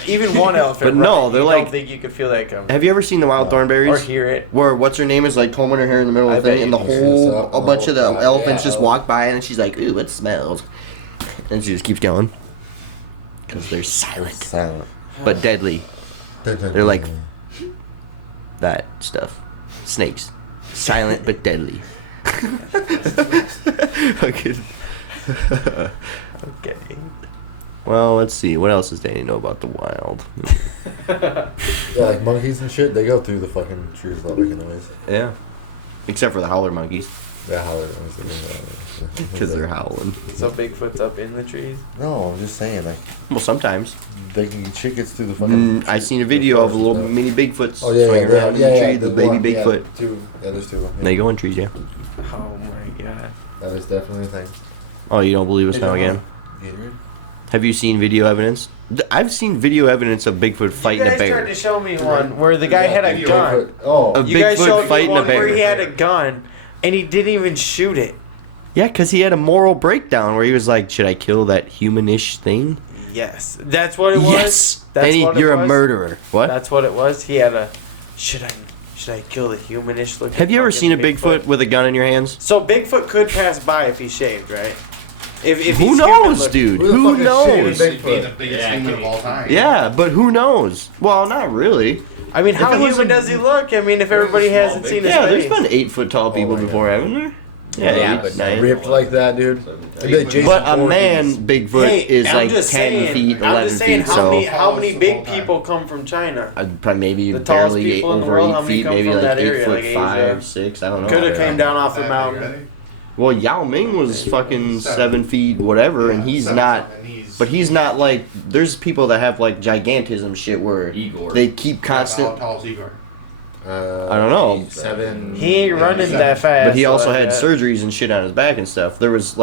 even one elephant. But no, running, they're you like- Don't think you could feel that coming. Have you ever seen the wild Or thornberries? hear it. Where what's her name is like combing her hair in the middle I of the bet thing, and you the can feel whole stuff. a bunch of the Oh, elephants yeah. just walk by, and she's like, "Ooh, it smells," and she just keeps going because they're silent Silent. but deadly. They're like that stuff. Snakes, silent but deadly. Okay. Okay. Well, let's see. What else does Danny know about the wild? Yeah, like monkeys and shit. They go through the fucking trees without making noise. Yeah, except for the howler monkeys Yeah, how they're because they're howling. So Bigfoot's up in the trees. No, I'm just saying, like Well, sometimes. they can shit gets through the fucking. I seen a video of a little mini Bigfoots Oh yeah, swinging yeah, around yeah, in the yeah, tree, the baby one, yeah, Bigfoot. two. Yeah, there's two. Yeah. They go in trees, yeah. Oh my god. That is definitely a thing. Oh, you don't believe us now again? Gatorade? Have you seen video evidence? I've seen video evidence of Bigfoot fighting you a guys tried bear. to show me one where the guy had a Video gun. of it. Oh, A You guys Bigfoot showed me fighting a one where bear. he had a gun and he didn't even shoot it. Yeah, because he had a moral breakdown where he was like, should I kill that humanish thing? Yes, that's what it was. Yes! That's Then what it you're a was. murderer. What? That's what it was. He had a. Should I kill the humanish looking? Have you ever fucking seen a Bigfoot with a gun in your hands? So Bigfoot could pass by if he shaved, right? If Who he's knows, human dude? Who the Who fuck is shaving knows? Big- He'd be the biggest Yeah, human of okay. all time. Yeah, but who knows? Well, not really. I mean, how If it was human a- does he look? I mean, if everybody small hasn't seen his Yeah, there's face. been 8-foot tall people my before, God. haven't there? Yeah, yeah, 8, but 9. ripped like that, dude. I bet Jason But a Voorhees- man Bigfoot Hey, is I'm like 10 just saying, feet, 11 I'm just saying, feet, how so many big people come from China? probably maybe The tallest barely people in the over world, 8 how many feet, come maybe from like that 8 area, foot like Asia? 5, 6. I don't know. Coulda Yeah. came down off the That big, mountain. right? Well, Yao Ming was fucking 7 feet whatever, and he's not. But he's not like. There's people that have like gigantism shit where Igor. they keep How constant. tall is Igor? I don't know. 7. He ain't running that fast. But he also like had that. surgeries and shit on his back and stuff. There's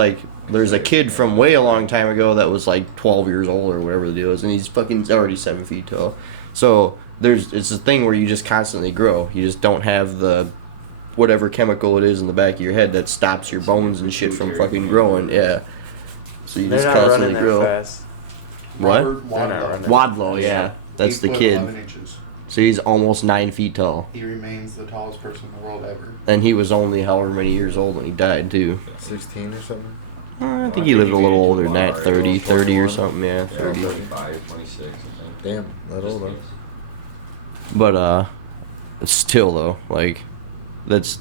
a kid from way a long time ago that was like 12 years old or whatever the deal is, and he's fucking already 7 feet tall. So it's a thing where you just constantly grow. You just don't have the whatever chemical it is in the back of your head that stops your bones and shit from fucking growing. Yeah. So you They're just not constantly running that grow. fast. What? Robert They're not running. Wadlow, yeah. That's 8 the foot kid. 11 inches. So he's almost 9 feet tall. He remains the tallest person in the world ever. And he was only however many years old when he died, too. 16 or something. I think he lived a little older than that, 30 or 21. something, yeah, 30. 35, 26, I think. Damn, that Just old. guess. But, still, though, like, that's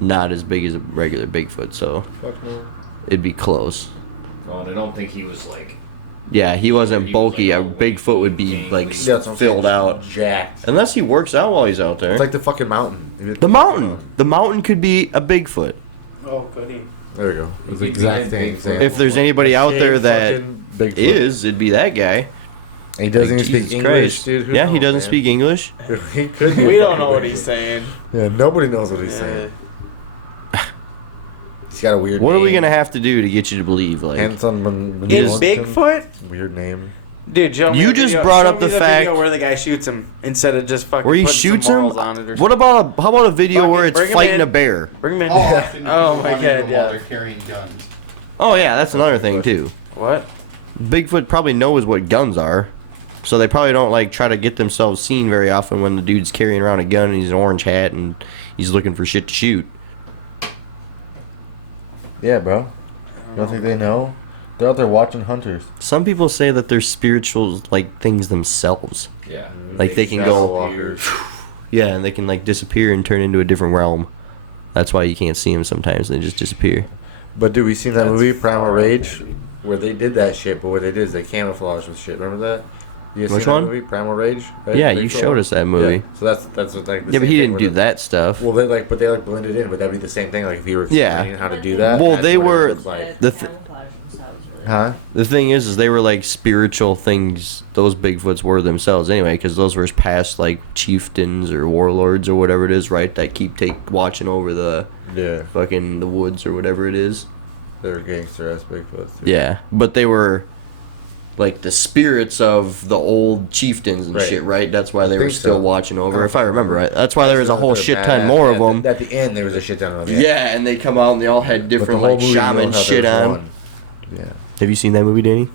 not as big as a regular Bigfoot, so Fuck no. it'd be close. Oh, and I don't think he was like. Yeah, he wasn't He was bulky. like A a Bigfoot would be, gangly. like, Yeah, that's what I'm filled saying, out. Jacked. Unless he works out while he's out there. It's like the fucking mountain. The mountain. The mountain could be a Bigfoot. Oh, goody. There we go. It's the He exact did same Bigfoot. example. If there's anybody out there that Bigfoot. it'd be that guy. He doesn't Like, even speak Jesus English, Christ. dude. Who Yeah, he knows, doesn't man? speak English. He could. Be We a don't fucking know what Bigfoot. he's saying. Yeah, nobody knows what he's Yeah. saying. He's got a weird. What are we name. gonna have to do to get you to believe? Like, Hanson In Just- Bigfoot? Weird name. Dude, show me You the just video- brought show up me the fact- video where the guy shoots him instead of just fucking where he putting shoots some him. morals on it or What about how about a video Fucking where it's bring him fighting in. a bear? Bring him in. How often do Oh people my run into god, them while yeah. they're carrying guns? Oh yeah, that's another thing too. What? Bigfoot probably knows what guns are, so they probably don't like try to get themselves seen very often when the dude's carrying around a gun and he's an orange hat and he's looking for shit to shoot. Yeah, bro. You don't think they know? They're out there watching hunters. Some people say that they're spiritual like things themselves. Yeah. Like they can Shadow go, walkers. yeah, and they can like disappear and turn into a different realm. That's why you can't see them sometimes. They just disappear. But dude, we seen that That's movie Primal far Rage, away. where they did that shit. But what they did is they camouflaged with shit. Remember that? You guys Which seen one? That movie Primal Rage? Right? Yeah, you Bigfoot showed one? us that movie. Yeah. So that's what like. The Yeah, but same he thing didn't where do the- that stuff. Well, they like, but they like blended in. Would that be the same thing? Like if you were Yeah. explaining how to do that? Well, That's they what it were- looks like. The camouflage themselves really. Huh? The thing is they were like spiritual things. Those Bigfoots were themselves anyway, because those were past like chieftains or warlords or whatever it is, right? That keep watching over the Yeah, fucking the woods or whatever it is. they were gangster ass Bigfoots. Too. Yeah, but they were like the spirits of the old chieftains and Right. shit, right? That's why they I were think still so. watching over, if I remember right. That's why there was a whole shit ton more of them. At the end, there was a shit ton of them. Yeah, and they come out and they all had But the different whole like movie, you know shaman how there shit was on. one. Yeah, Have you seen that movie, Danny?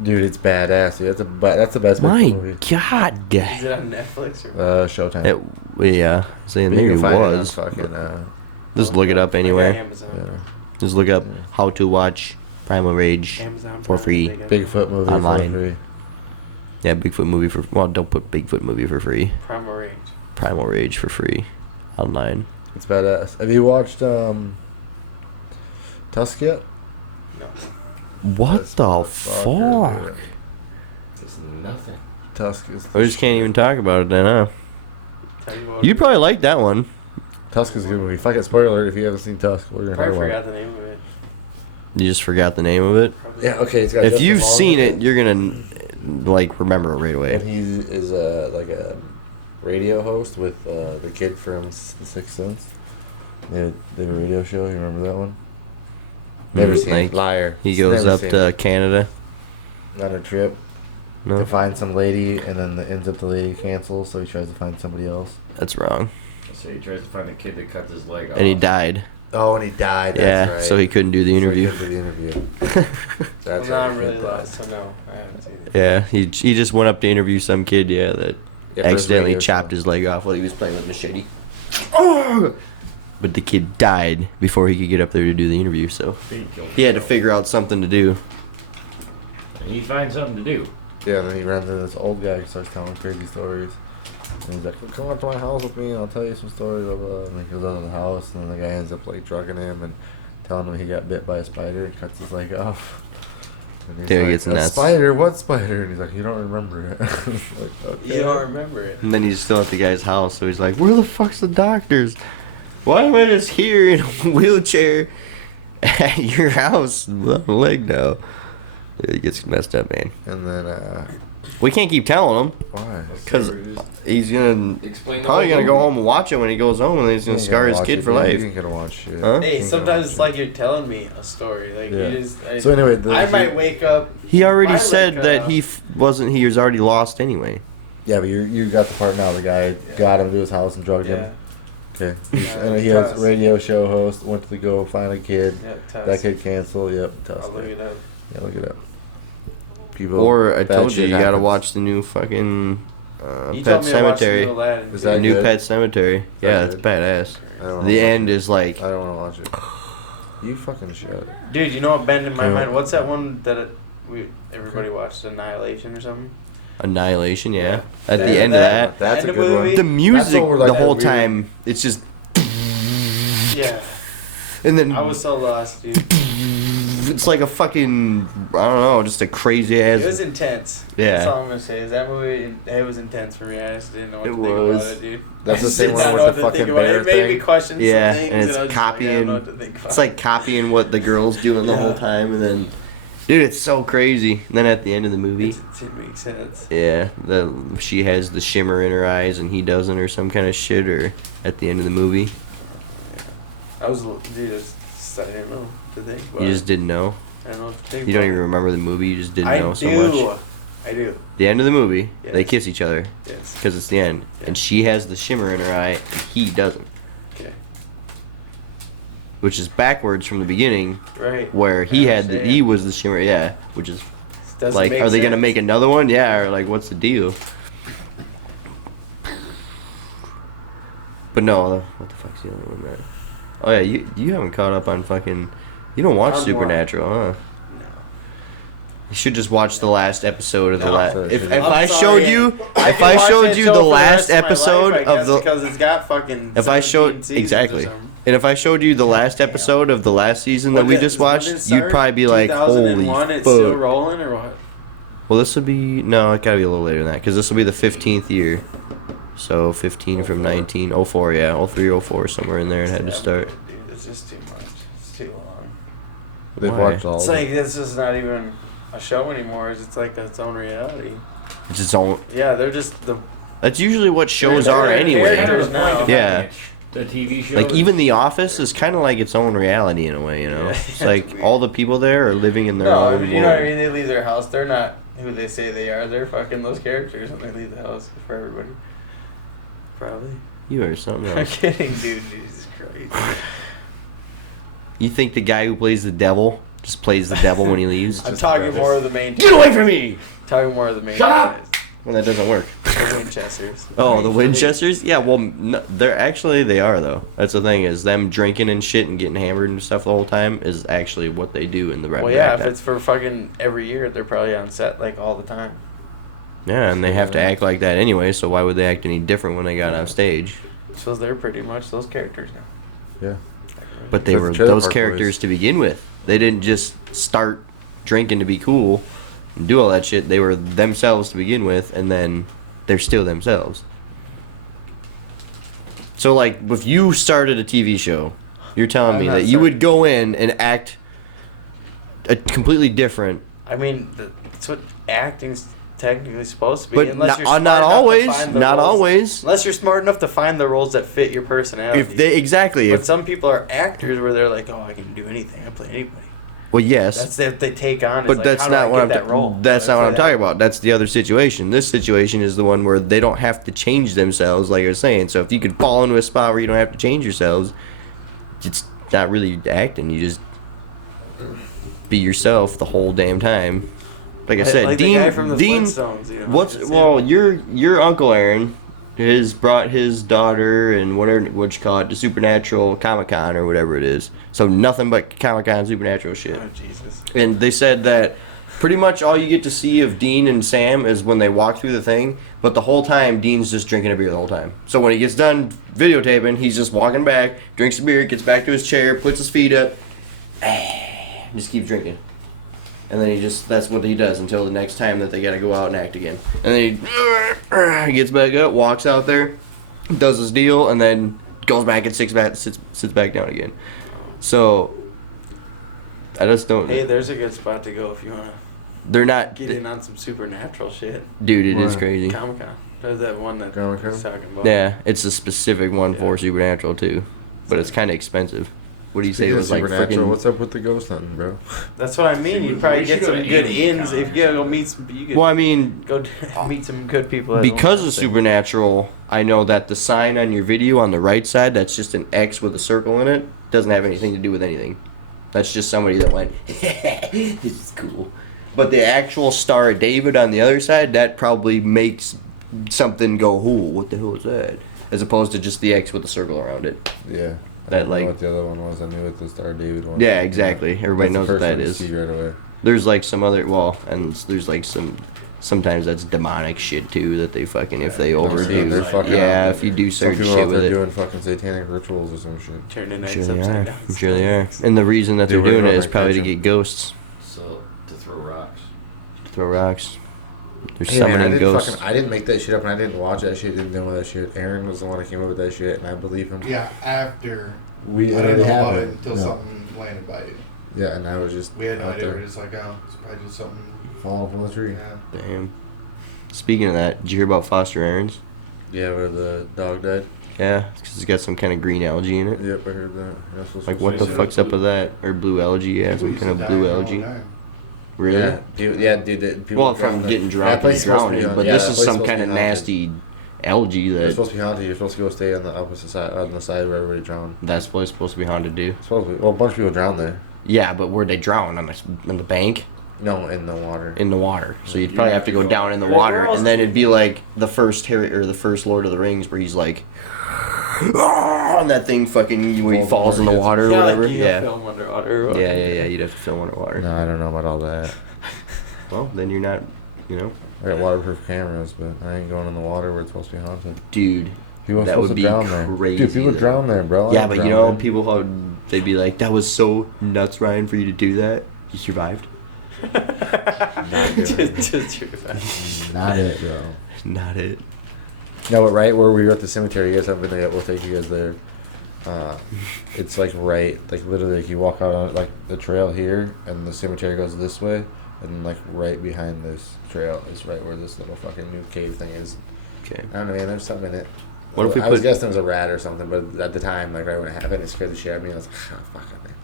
dude, it's badass. Dude. That's the best My Bigfoot movie. God, Is guy. it on Netflix or Showtime. Yeah, saying You maybe can it find on was. fucking, Just look it up I got anyway. Amazon. yeah. Just look up how to watch Primal Rage Amazon for Prime, free. they got Bigfoot movie Online. for free. Yeah, Bigfoot movie for don't put Bigfoot movie for free. Primal Rage. Primal Rage for free online. It's badass. Have you watched Tusk yet? No. What This the motherfucker, fuck? dude. It's nothing. Tusk is. We just can't even talk about it then, huh? Tell you what. You'd probably like that one. Tusk is a good movie. Fuck it, spoiler alert if you haven't seen Tusk. We're gonna talk Probably about. forgot the name of it. You just forgot the name of it. Probably. Yeah, okay. It's got If Justin you've Long seen in it, you're gonna like remember it right and away. he is like a radio host with the kid from The Sixth Sense. They have a radio show. You remember that one? Never seen Like, it. Liar. He goes Never up seen to it. Canada. on a trip No, to find some lady, and then it ends up the lady cancels, so he tries to find somebody else. that's wrong. So he tries to find the kid that cut his leg off. And he died. Oh, and he died. Yeah, That's right. so he couldn't do the So he interview. couldn't do the interview. Well, That's now right, I'm really he died. lost, so no, I haven't seen it. Yeah, he just went up to interview some kid. Yeah, that Yeah, for his accidentally radio chopped show. his leg off while he was playing with machete. Oh! But the kid died before he could get up there to do the interview, so He killed he had to himself. figure out something to do. And he finds something to do. Yeah, and then he runs into this old guy who starts telling crazy stories. And he's like, come up to my house with me and I'll tell you some stories, blah, blah. And he goes out of the house, and then the guy ends up, like, drugging him and telling him he got bit by a spider and cuts his leg off. And he's Dude, like, gets "A nuts." spider? What spider? And he's like, you don't remember it. Like, okay. You don't remember it. And then he's still at the guy's house, so he's like, where the fuck's the doctors? Why am I just here in a wheelchair? At your house, leg now. It gets messed up, man. And then, We can't keep telling him why? because he's gonna Explain the probably whole gonna go movie. home and watch it when he goes home, and then he's gonna scar his kid for You life. ain't gonna watch shit. Huh? Hey, You ain't gonna sometimes watch it's it. like you're telling me a story. Like Yeah. you just. So anyway, I might wake up. He already might said wake that up- he wasn't. He was already lost anyway. Yeah, but you got the part now. The guy got him to his house and drugged Yeah. him. Okay. Yeah, And he was Tusk. a radio show host. Went to go find a kid. Yeah, Tusk. That kid canceled. Yep. Tusk. I'll look it up. Yeah, look it up. People. Or I bad told you, shit you gotta happens. watch the new fucking You Pet told me to watch the Cemetery. new Aladdin. Is The that new good? Pet Cemetery. that Yeah, it's good? badass. I don't wanna The watch end it. is like I don't want to watch it. You fucking shit. Dude, you know what bend in my Yeah. mind? What's that one that everybody watched? Annihilation or something? Annihilation. Yeah. Yeah. At the That- end of that, That's end a of good one. movie? the music over, like, the that whole weird- time, it's just, Yeah. and then I was so lost, dude. it's like a fucking, I don't know, just a crazy ass. It was intense. Yeah. That's all I'm gonna say. Is that movie? It was intense for me. I just didn't know what It to think was. about it, dude. That's I the just same did one not with know the what to think fucking about it. bear It made me thing? question Yeah, some things, and it's I was just like, I don't copying. know what to think about. It's like copying what the girl's doing the whole Yeah. time, and then, dude, it's so crazy. And then at the end of the movie, It didn't make sense. yeah, she has the shimmer in her eyes and he doesn't, or some kind of shit, or at the end of the movie, I was, dude, I didn't know what to think about you it. just didn't know. I don't know what to think You don't about even it. remember the movie. You just didn't I know do. so much. I do. The end of the movie, they Yes. kiss each other Yes. because it's the end, Yeah. and she has the shimmer in her eye and he doesn't, Okay. which is backwards from the beginning, Right. where he I had understand. he was the shimmer. Yeah, which is Doesn't like, make are they gonna sense. make another one? Yeah, or like, what's the deal? But no, what the fuck's the other one, man? Oh yeah, you haven't caught up on fucking. You don't watch I'm Supernatural, huh? No. You should just watch the last episode of the No, last. so If should- if I'm I sorry. showed you, I if can I watch showed that you show the for last rest of my episode life, I of guess, the, because it's got fucking if I 17 showed seasons or exactly, something. and if I showed you the last Damn. episode of the last season that When we did- just when watched, did it you'd start? probably be like, holy 2001, it's still fuck. rolling or what? Well, this would be no, it gotta be a little later than that, because this will be the 15th year. So 15 from 19, 04, yeah, 03, 04, somewhere in there, it had to Yeah, start. Dude, it's just too much. It's too long. They've Why? watched all It's of like it. this is not even a show anymore. It's like its own reality. It's its own. Yeah, they're just the That's usually what shows They're are anyway. characters now. Yeah. The TV show. Like even The Office is kind of like its own reality in a way, you know. Yeah. It's like all the people there are living in their no, own but you know what I world. mean. They leave their house. They're not who they say they are. They're fucking those characters when they leave the house for everybody. Probably. You are something I'm else. kidding, dude. Jesus Christ. You think the guy who plays the devil just plays the devil when he leaves? I'm talking more of the main. Get away from me! Talking more of the main. Shut up! guys. Well, that doesn't work. The Winchesters. Oh, the Winchesters? Yeah, well, no, they're actually, they are, though. That's the thing, is them drinking and shit and getting hammered and stuff the whole time is actually what they do in the Well, yeah. If it's for fucking every year, they're probably on set like all the time. Yeah, and they have to act like that anyway, so why would they act any different when they got on stage? So they're pretty much those characters now. Yeah. But they Except were the Trailer those Park characters Boys. to begin with. They didn't just start drinking to be cool and do all that shit. They were themselves to begin with, and then they're still themselves. So, like, if you started a TV show, you're telling I'm me not that you would go in and act completely different. I mean, that's what acting's technically supposed to be. But unless not, you're smart not enough to always. find the Not roles- always. Unless you're smart enough to find the roles that fit your personality. If they exactly. But If, some people are actors where they're like, oh, I can do anything. I play anybody. well, yes. That's what they take on. Is But like, that's how do I not what get I'm. that role? That's How not do I what I'm play talking that about. That's the other situation. This situation is the one where they don't have to change themselves, like I was saying. So if you could fall into a spot where you don't have to change yourselves, it's not really acting. You just be yourself the whole damn time. Like I role? said, like Dean. the guy from the Dean. Flintstones, you know, What's just, well, your Uncle Aaron has brought his daughter and whatever what you call it to Supernatural Comic-Con or whatever it is. So nothing but Comic-Con Supernatural shit. Oh Jesus! And they said that pretty much all you get to see of Dean and Sam is when they walk through the thing, but the whole time Dean's just drinking a beer the whole time. So when he gets done videotaping, he's just walking back, drinks a beer, gets back to his chair, puts his feet up, just keeps drinking. And then that's what he does until the next time that they gotta go out and act again. And then he gets back up, walks out there, does his deal, and then goes back and sits back down again. So I just don't. Hey, there's a good spot to go if you wanna They're not. get in on some supernatural shit. Dude, it is What? crazy. Comic Con. There's that one that Comic-Con? he's talking about. Yeah, it's a specific one Yeah. for supernatural too, but it's kind of expensive. What do you say? It Speaking of was like supernatural, freaking. what's up with the ghost hunting, bro? That's what I mean. See, You'd probably we get should go some to good Alien ins Con if you go meet some. You could Well, I mean, go meet some good people. because of supernatural, I know that the sign on your video on the right side, that's just an X with a circle in it, doesn't have anything to do with anything. That's just somebody that went, this is cool. But the actual Star of David on the other side, that probably makes something go, "Ooh, what the hell is that?" As opposed to just the X with the circle around it. Yeah. I That, didn't know like- what the other one was. I knew what the Star David one. Yeah, exactly. Everybody That's the knows what first that one you is. see right away. There's like some other, well, and there's like sometimes that's demonic shit too that they fucking, if they Yeah, overdo. they're fucking Yeah, out if you do Some certain people shit out with there it. doing fucking satanic rituals or some shit. turn the I'm nights sure they upside are. down. I'm sure they are. And the reason that they're Dude, doing we're it is gonna probably to catch 'em. get ghosts, So to throw rocks. throw rocks. They're Hey, man, summoning ghosts. I didn't make that shit up, and I didn't watch that shit. Didn't know that shit. Aaron was the one that came up with that shit, and I believe him. Yeah, after. We I didn't know about it happened. until No. something landed by you. Yeah, and I was just We had no out idea. there We were just like, oh, it's probably just something. falling from the tree. Yeah. Damn. Speaking of that, did you hear about Foster Aaron's? Yeah, where the dog died. Yeah, because it's got some kind of green algae in it. Yep, I heard that. That's what's Like, what the supposed to fuck's up with that? Or blue algae? Yeah, People some used kind to of die blue all the algae. time. Really? Yeah, dude. People Well, drown from there. getting That drowned, place is supposed to be drowning. haunted. But Yeah, this that is place some supposed to kind of be haunted. nasty algae It's that. supposed to be haunted. You're supposed to go stay on the opposite side, on the side where everybody drowned. That's what it's supposed to be haunted to do. It's supposed to be. Well, a bunch of people drowned there. Yeah, but where'd they drown? On the bank? No, in the water. In the water. So you'd probably have to go down in the Well, water, where else and then do it'd be like the first Harry or the first Lord of the Rings, where he's like, "Ah," and that thing fucking when he falls in the water or Yeah, whatever. like you Yeah. film underwater. Or Yeah. You'd have to film underwater. No, I don't know about all that. Well, then you're not, you know, I got waterproof cameras, but I ain't going in the water where it's supposed to be haunted. dude. People are That supposed would to be drown there. crazy, Dude, people though. drown there, bro. I Yeah, ain't but you know, drowning. people how they'd be like, "That was so nuts, Ryan, for you to do that. You survived." just your face. Not it, bro. Not it. No, but right where we were at the cemetery, you guys haven't been there yet. We'll take you guys there. It's like right, like literally, like you walk out on like the trail here, and the cemetery goes this way, and like right behind this trail is right where this little fucking new cave thing is. Okay. I don't know, man. There's something in it. What if we I was put- guessing it was a rat or something, but at the time, like right when it happened, it scared the shit out of me. I was like, oh, fuck it, man.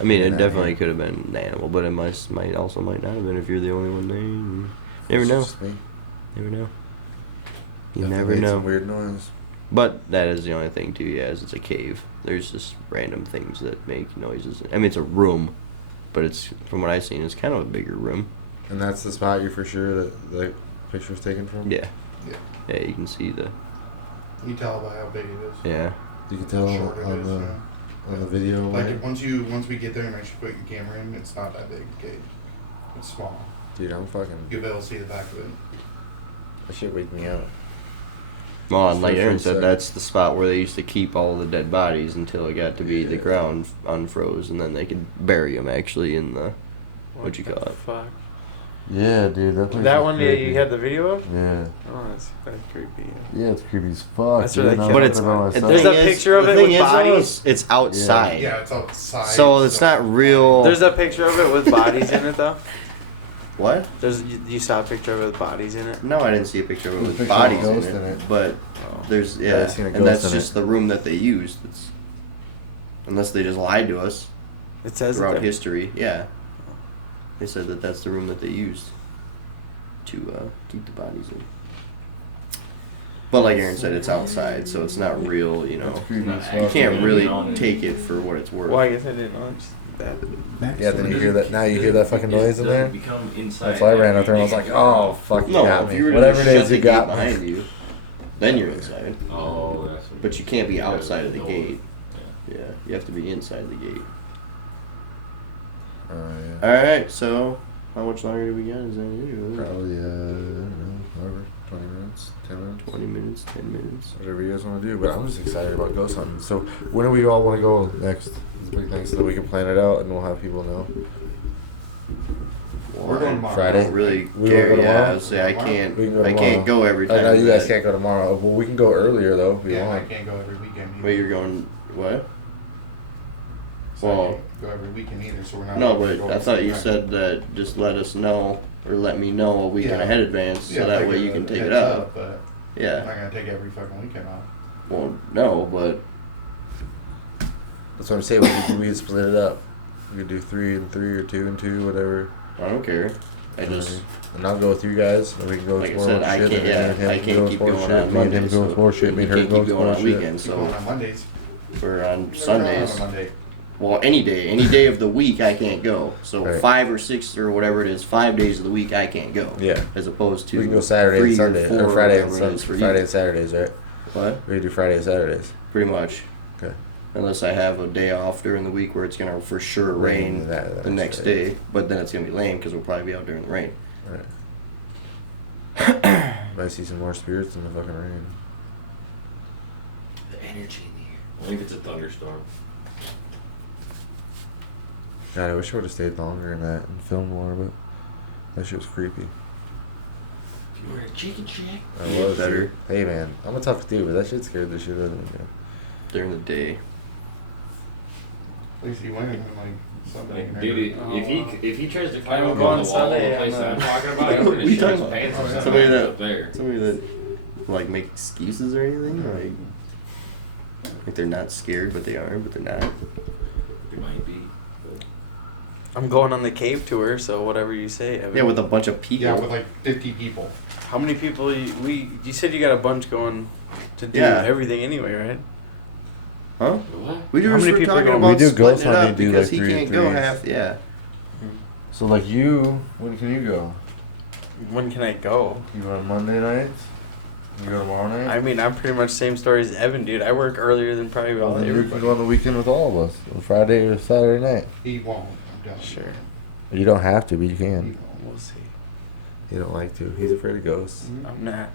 I mean, it Yeah, definitely yeah. could have been an animal, but it might also might not have been if you're the only one there. You never It's know. just me. Never know. You Definitely never made know. Some weird noise. But that is the only thing too. Yeah, is it's a cave. There's just random things that make noises. I mean, it's a room, but it's from what I've seen, it's kind of a bigger room. And that's the spot you're for sure that the picture's taken from? Yeah. Yeah. Yeah, you can see the. You tell by how big it is. Yeah. You can tell How short it on is, the yeah. on the video. Like right? once we get there and actually put your camera in, it's not that big a cave. It's small. Dude, I'm fucking. You'll be able to see the back of it. That shit wake me up. Well, and like For Aaron sure, said, so- that's the spot where they used to keep all the dead bodies until it got to be the ground unfroze, and then they could bury them actually in the. What'd you the call it? Fuck. Yeah, dude. That one you had the video of? Yeah. Oh, that's creepy. Yeah, it's creepy as fuck. That's dude. where they I'm kill But looking it's at it by the myself. There's a picture of the it thing with is, though, bodies? it's outside. Yeah, it's outside. So it's not real. There's a picture of it with bodies in it though. What? There's you saw a picture of it with bodies in it. No, I didn't see a picture of it There's a with picture of a bodies ghost in in it, it. but Oh. there's Yeah, I yeah, seen a and ghost that's in just it. the room that they used. It's unless they just lied to us It says it throughout there. history. Yeah, they said that that's the room that they used to keep the bodies in. But like Aaron said, it's outside, so it's not real. You know, That's creepy as you fuck. can't really take it for what it's worth. Well, I guess I didn't know. Just that. Yeah, then you hear that. Now you hear that fucking noise in there. Become inside. That's why I ran out there and I was like, oh fuck, you No, got if me. you were to Whatever it shut is, the you gate got behind me. you, then you're inside. Oh, that's. What But you can't be gotta outside of the know. gate. Yeah. Yeah, you have to be inside the gate. Oh yeah. Alright, so how much longer do we got? Is that it? Probably I don't know, whatever, 20 minutes, 10 minutes. 20 minutes, 10 minutes. Whatever you guys want to do, but I'm just excited about ghost hunting. So when do we all want to go next? It's a big thing so that we can plan it out and we'll have people know. We're going tomorrow. I Friday? don't really We care. wanna go Yeah, tomorrow? I would say I can't. We can go I can't tomorrow. go every I time. know you guys that- can't go tomorrow. Well, we can go earlier though if we Yeah, I want. can't go every weekend. either. Wait, you're going what? So Well- I can't go every weekend either, so we're not. No, gonna but go I thought you every said that just let us know or let me know a weekend Yeah. ahead advance, Yeah, so that like way a you can take it heads up. But I'm Yeah. not gonna take every fucking weekend off. Well, no, but That's what I'm saying. We can split it up. We could do 3 and 3 or 2 and 2, whatever. I don't care. I just And I'll go with you guys, and we can go like I explore said, I shit. can't. and Yeah, him I can can't go keep explore going shit. on Me and him Mondays. go So explore shit. Me you and her can't go keep going explore on shit. weekends. Keep going So on Mondays. we're on Never gone Sundays. on a Monday. Well, any day of the week I can't go. So Right. 5 or 6 or whatever it is, 5 days of the week I can't go. Yeah. As opposed to We can go Saturday 3 and Sunday, or 4 or Friday and whatever it is for Friday you. and Saturdays, right? What? We can do Friday and Saturdays. Pretty much. Okay. Unless I have a day off during the week where it's gonna for sure rain that the next day. day, but then it's gonna be lame because we'll probably be out during the rain. Right. Might see some more spirits in the fucking rain. The energy in the air. Only if it's a thunderstorm. God, I wish I would have stayed longer in that and filmed more, but that shit was creepy. If you were a chicken shack. I was better. dude. Hey man, I'm a tough dude, but that shit scared the shit out of me, man. During the day. At least he went in like Sunday. Like, dude, if he tries to climb I'm up going on the wall Sunday, the place I'm, that I'm talking about, What I'm are gonna you shit talking his about? pants or something Somebody that- up there. Somebody that like make excuses or anything, like they're not scared, but they are, but they're not. There might be. But I'm going on the cave tour, so whatever you say. Evan. Yeah, with a bunch of people. Yeah, with like 50 people. How many people? You said you got a bunch going to do Yeah. everything anyway, right? Huh? what? We How just many were people are talking going? about We do splitting ghost it up hunting, do, because like, he 3 can't go threes. half. Yeah. So like you, when can you go? When can I go? You go on Monday nights? You go tomorrow night? I mean, I'm pretty much same story as Evan, dude. I work earlier than probably all Well, then you can everybody. go on the weekend with all of us. On Friday or Saturday night. He won't. I'm done. Sure, You don't have to, but you He can. won't. we'll see. You don't like to. He's afraid of ghosts. I'm not.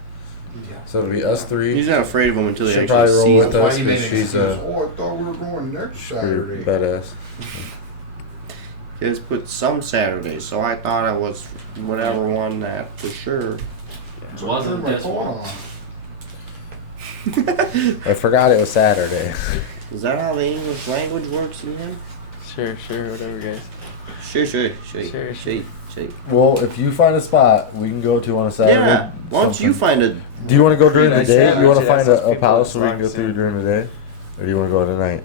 Yeah. So it'll be us 3. He's not afraid of them until he She'll actually probably roll sees with them. us. That's why he made an she's, excuse. Oh, I thought we were going next Saturday. Badass. He has put some Saturdays, so I thought I was whatever one that for sure. It wasn't this one. I forgot it was Saturday. Is that how the English language works again? Sure, whatever, guys. Sure. Sure. Well, if you find a spot we can go to on a Saturday. Yeah. Why don't you find a? Do you want to go during Dude, the I day? said, Do you want to actually, find that's a those people house that where we can go sucks, through yeah. during the day? Or do you want to go at night?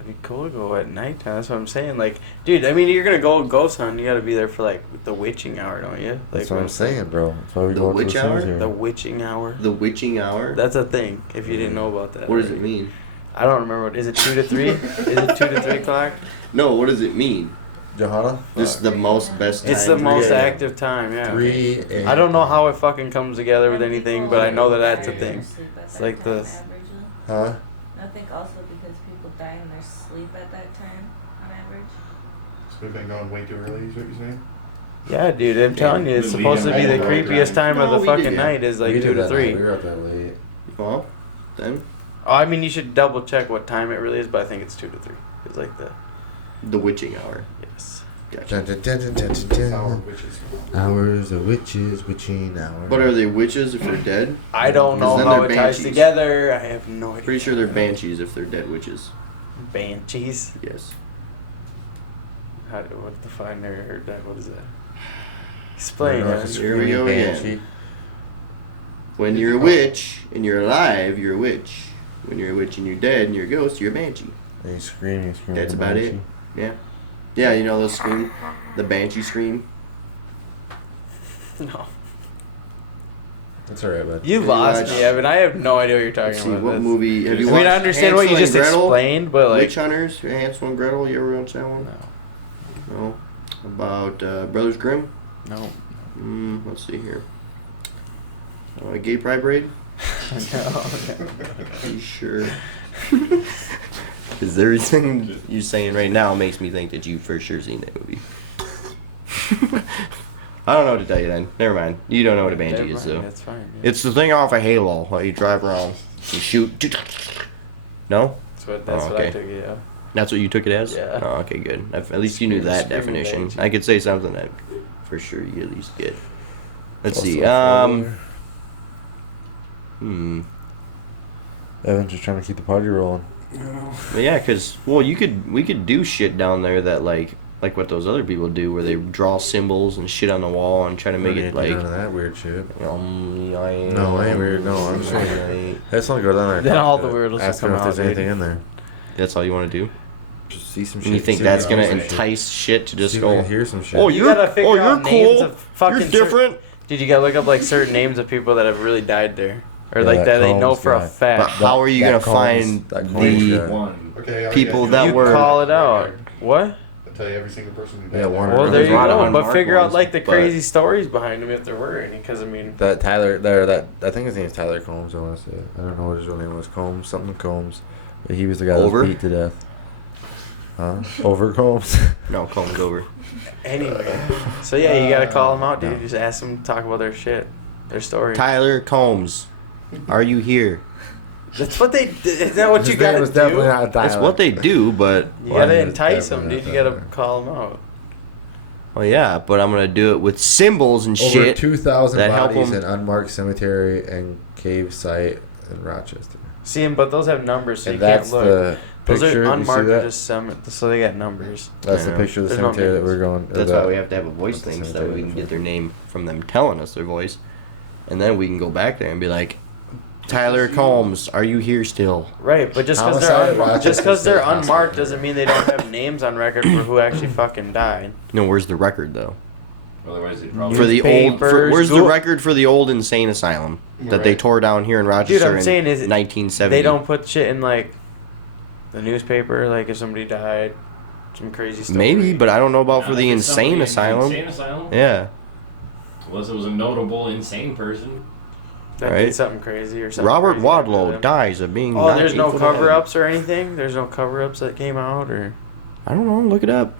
It'd be cool to go at nighttime. That's what I'm saying. Like, dude, I mean, you're gonna go ghost hunt. You gotta be there for like the witching hour, don't you? Like, That's what I'm saying, bro. That's why we The go to witch the hour? cemetery. The witching hour. The witching hour. That's a thing. If you didn't know about that. What does it mean? I don't remember. Is it 2 to 3? Is it 2 to 3 o'clock? No. What does it mean? Johanna? This is the most best time. It's the to most get. active time. Yeah. 3 and I don't know how it fucking comes together with anything, but I know that that's a thing. It's like the. Huh? I think also because people die in their sleep at that time, on average. So we've been going way too early, is what you're saying? Yeah, dude. I'm telling you, it's we supposed to be the didn't- creepiest time of No, the we fucking didn't. night. Is like We 2 did to that 3. night. We were up that late. Well, then Oh, I mean, you should double check what time it really is, but I think it's 2 to 3. It's like the witching hour. yes. Gotcha. Dun, dun, dun, dun, dun, That's how dun. witches. Hours of witches, witching hours. But are they witches if they're dead? I don't know Because then how they're it ties banshees. together. I have no idea. Pretty sure they're banshees if they're dead witches. Banshees. Yes. What the fuck? I never heard that. What is that? Explain. Like a man. Here we screaming go again. banshee. When you're a witch and you're alive, you're a witch. When you're a witch and you're dead and you're a ghost, you're a banshee. And you scream. That's like a about it. banshee. Yeah. Yeah, you know those scream, the banshee scream. No. That's alright, bud. You lost watch- me, Evan. I have no idea what you're talking Let's see, about. what That's- movie have you I watched? mean, I understand what you Hansel just and Gretel? explained, but like. Witch Hunters, Hansel and Gretel. You ever watch that one? No. No. About Brothers Grimm. No. Let's see here. Gay Pride Parade. No. You sure? Because everything you're saying right now makes me think that you've for sure seen that movie. I don't know what to tell you then. Never mind. You don't know what a banshee Never is, mind, though. That's fine. Yeah. It's the thing off a Halo. How you drive around, you shoot. No, That's what I okay. took it. Yeah. that's what you took it as. Yeah. Oh, okay, good. At least you knew that Screaming definition. banshee. I could say something that for sure you at least get. Let's Also see. a Hmm. Evan's just trying to keep the party rolling. But yeah, cause we could do shit down there that like what those other people do, where they draw symbols and shit on the wall and try to make it like. None of that weird shit. No, I ain't weird. No, I'm just like, I just want to go down there. and Then talk all to the it. weirdos will Ask come them if out, there's anything dude. in there. That's all you want to do? Just see some shit. And you think see that's if gonna we can see some shit. entice shit to just See if we go? can hear some shit. Oh, You you're gotta figure out names cool. of fucking You're different. Dude, you gotta look up like certain names of people that have really died there, or Yeah, like that that they know Combs for a guy. But fact. how are you that gonna Combs- find that Combs the guy. One. Okay, I people guess that You were- call it out. What? I'll tell you every single person who Yeah, died Warner there. Well, Well, there there's you a lot of go. But unmarked figure out ones, like the but- crazy stories behind them if there were any. Because I mean, That Tyler there, that I think his name's Tyler Combs. I want to say. I don't know what his real name was. Combs, something Combs. But he was the guy that Over? was beat to death. Huh? Over Combs. No, Combs over. anyway. So yeah, you gotta call them out, dude. Just ask them to talk about their shit, their story. Tyler Combs, are you here? That's what they. Is that what His you name gotta was definitely do? not Tyler. That's what they do, but You Well, gotta he was entice them, definitely dude. You not gotta Tyler. call them out. well, yeah. But I'm gonna do it with symbols and Over shit. 2,000 that help bodies 'em. in unmarked cemetery and cave site in Rochester. See 'em, but those have numbers, so And you can't that's look. the Those picture. are You see unmarked, that? just so they got numbers. That's I the know. picture of the There's no cemetery that names. we're going. or That's that- why we have to have a voice That's the thing so that cemetery we can we're get their from. name from them telling us their voice, and then we can go back there and be like, Tyler Combs, are you here still? Right, but just because Homicide they're at Rochester just because they're State Hospital. unmarked doesn't mean they don't have names on record for who actually fucking died. No, where's the record though? Otherwise, they'd probably. For the old, Newspapers, where's the Google- record for the old insane asylum that they Right. tore down here in Rochester I'm in saying is 1970? They don't put shit in like the newspaper, like if somebody died, some crazy story. Maybe, but I don't know about for Not the if it's somebody insane in the asylum. Insane asylum. Yeah, Unless it was a notable insane person. that right. did something crazy or something. Robert crazy happened to Wadlow them. dies of being. Oh, there's 19 no foot ahead. cover-ups or anything. There's no cover-ups that came out, or I don't know. Look it up.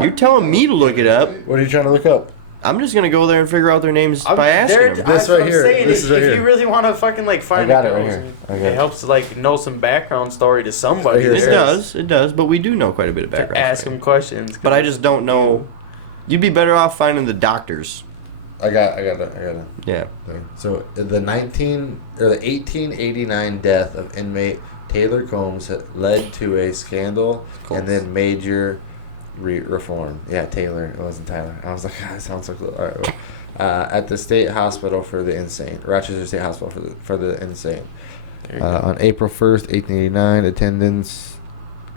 You're telling me to look it up. What are you trying to look up? I'm just gonna go there and figure out their names by There- asking them. This that's right what I'm here. saying. This is right if here. you really want to fucking like find got a it right girl, here. I got it it. helps to like know some background story to somebody. Right here. It there does. It does. But we do know quite a bit of to background. ask story. them questions. But I just don't know. You'd be better off finding the doctors. I got it. Yeah. So the 1889 death of inmate Taylor Combs had led to a scandal and then major reform. Yeah, Taylor. It wasn't Tyler. I was like, God, it sounds so close. All right. Well, at the state hospital for the insane, Rochester State Hospital for the insane. On April 1st, 1889, attendants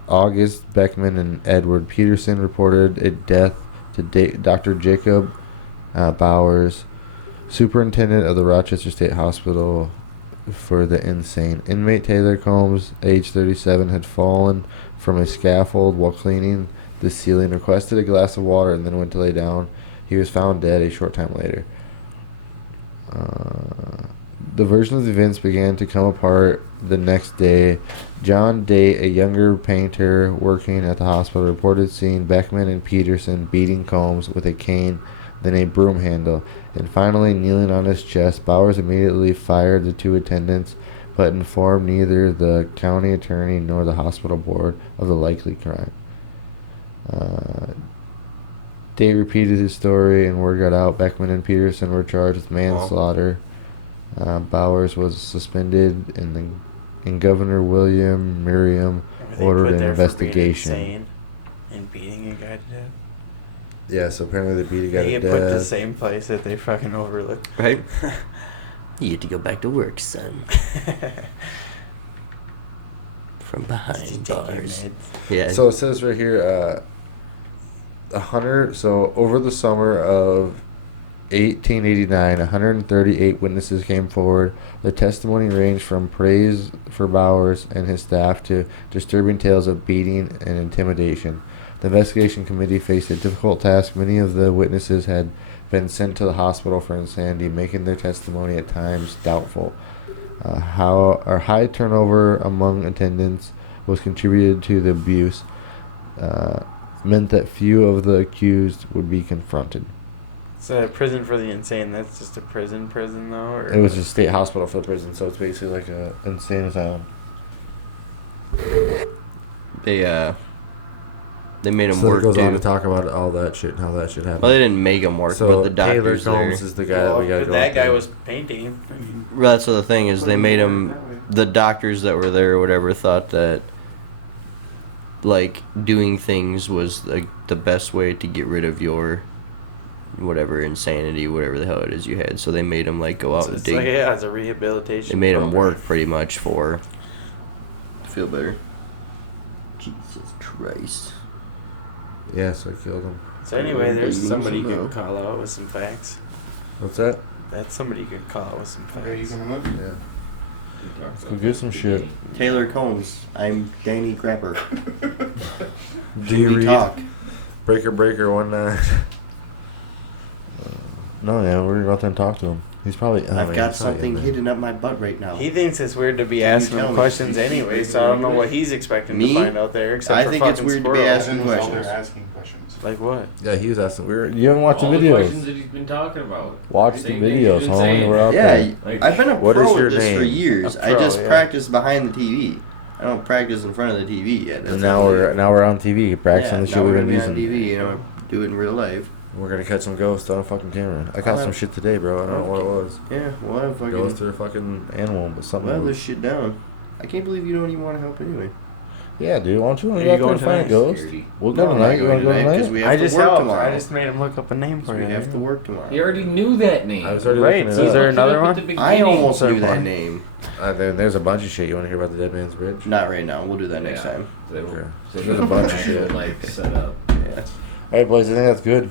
August Beckman and Edward Peterson reported a death to Dr. Jacob Bowers, superintendent of the Rochester State Hospital for the insane. Inmate Taylor Combs, age 37, had fallen from a scaffold while cleaning the ceiling, requested a glass of water, and then went to lay down. He was found dead a short time later. The version of the events began to come apart the next day. John Day, a younger painter working at the hospital, reported seeing Beckman and Peterson beating Combs with a cane, then a broom handle, and finally kneeling on his chest. Bowers immediately fired the two attendants, but informed neither the county attorney nor the hospital board of the likely crime. Day repeated his story, and word got out. Beckman and Peterson were charged with manslaughter. Bowers was suspended, and Governor William Merriam ordered an investigation. And beating a guy to death. Yeah, so apparently they beat a guy They to get put to the death. same place that they fucking overlooked. Right? You get to go back to work, son. From behind Just take your bars. meds. Yeah. So it says right here, 100. So over the summer of 1889, 138 witnesses came forward. Their testimony ranged from praise for Bowers and his staff to disturbing tales of beating and intimidation. The investigation committee faced a difficult task. Many of the witnesses had been sent to the hospital for insanity, making their testimony at times doubtful. High turnover among attendants was contributed to the abuse. Meant that few of the accused would be confronted. It's a prison for the insane. That's just a prison though? Or It was just state hospital for the prison, so it's basically like a insane asylum. They made him So work, it goes on to dude. talk about all that shit and how that shit happened. Well, they didn't make him work, So but the Taylor doctors there. Combs is the guy that we got to but go that after. guy was painting. I mean, Well, that's the thing is they made him. The doctors that were there or whatever thought that like doing things was like the best way to get rid of your whatever insanity, whatever the hell it is you had. So they made him like go out and It's dig. like, yeah, it's a rehabilitation. They made him program. work pretty much to feel better. Jesus Christ. Yeah, so I killed him. So anyway, there's But you somebody you need could to call out with some facts. What's that? That's somebody you could call out with some Okay, you facts. gonna look? Yeah. Let's go get some shit. Taylor Combs. I'm Danny Grapper. Do you we read talk? Breaker 19? No, yeah, we're about to talk to him. He's probably. Oh, I've man, got he's probably something in there. hidden up my butt right now. He thinks it's weird to be Can you asking tell him me? questions anyway, so I don't know what he's expecting Me? to find out there. Except I for think it's fucking weird to be squirrels. asking Evan was out questions. there asking questions. Like what? Yeah, he was asking. You haven't watched All the the questions videos. that he's been talking about. Watch the Same thing videos, he's been homie. saying. We're out Yeah, there. Like, I've been a What is pro your at this for name? years. A I pro, just yeah. practice behind the TV. I don't practice in front of the TV yet. That's And now what I we're do. on TV, practicing the shit now we've we're been gonna be using. on TV. You know, do it in real life. We're gonna catch some ghosts on a fucking camera. I caught Alright. some shit today, bro. I don't know what it was. Yeah, we'll have Ghost fucking. or a fucking animal, but something. We'll have this shit down. I can't believe you don't even want to help anyway. Yeah, dude. Why don't you Are go you out there going and find a tonight? ghost? We'll go No, I'm tonight. not You going wanna go tonight because tonight? we have I to just work helped. tomorrow. I just made him look up a name for we you. have to work tomorrow. He already knew that name. I was already Right, looking so it is up. there another Looked one? at the I beginning. almost knew that Someone. name. There's a bunch of shit. You want to hear about the Dead Man's Bridge? Not right now. We'll do that next Yeah. time. They will- Okay. they There's a will bunch of actually, shit. like set up. Yeah. All right, boys. I think that's good.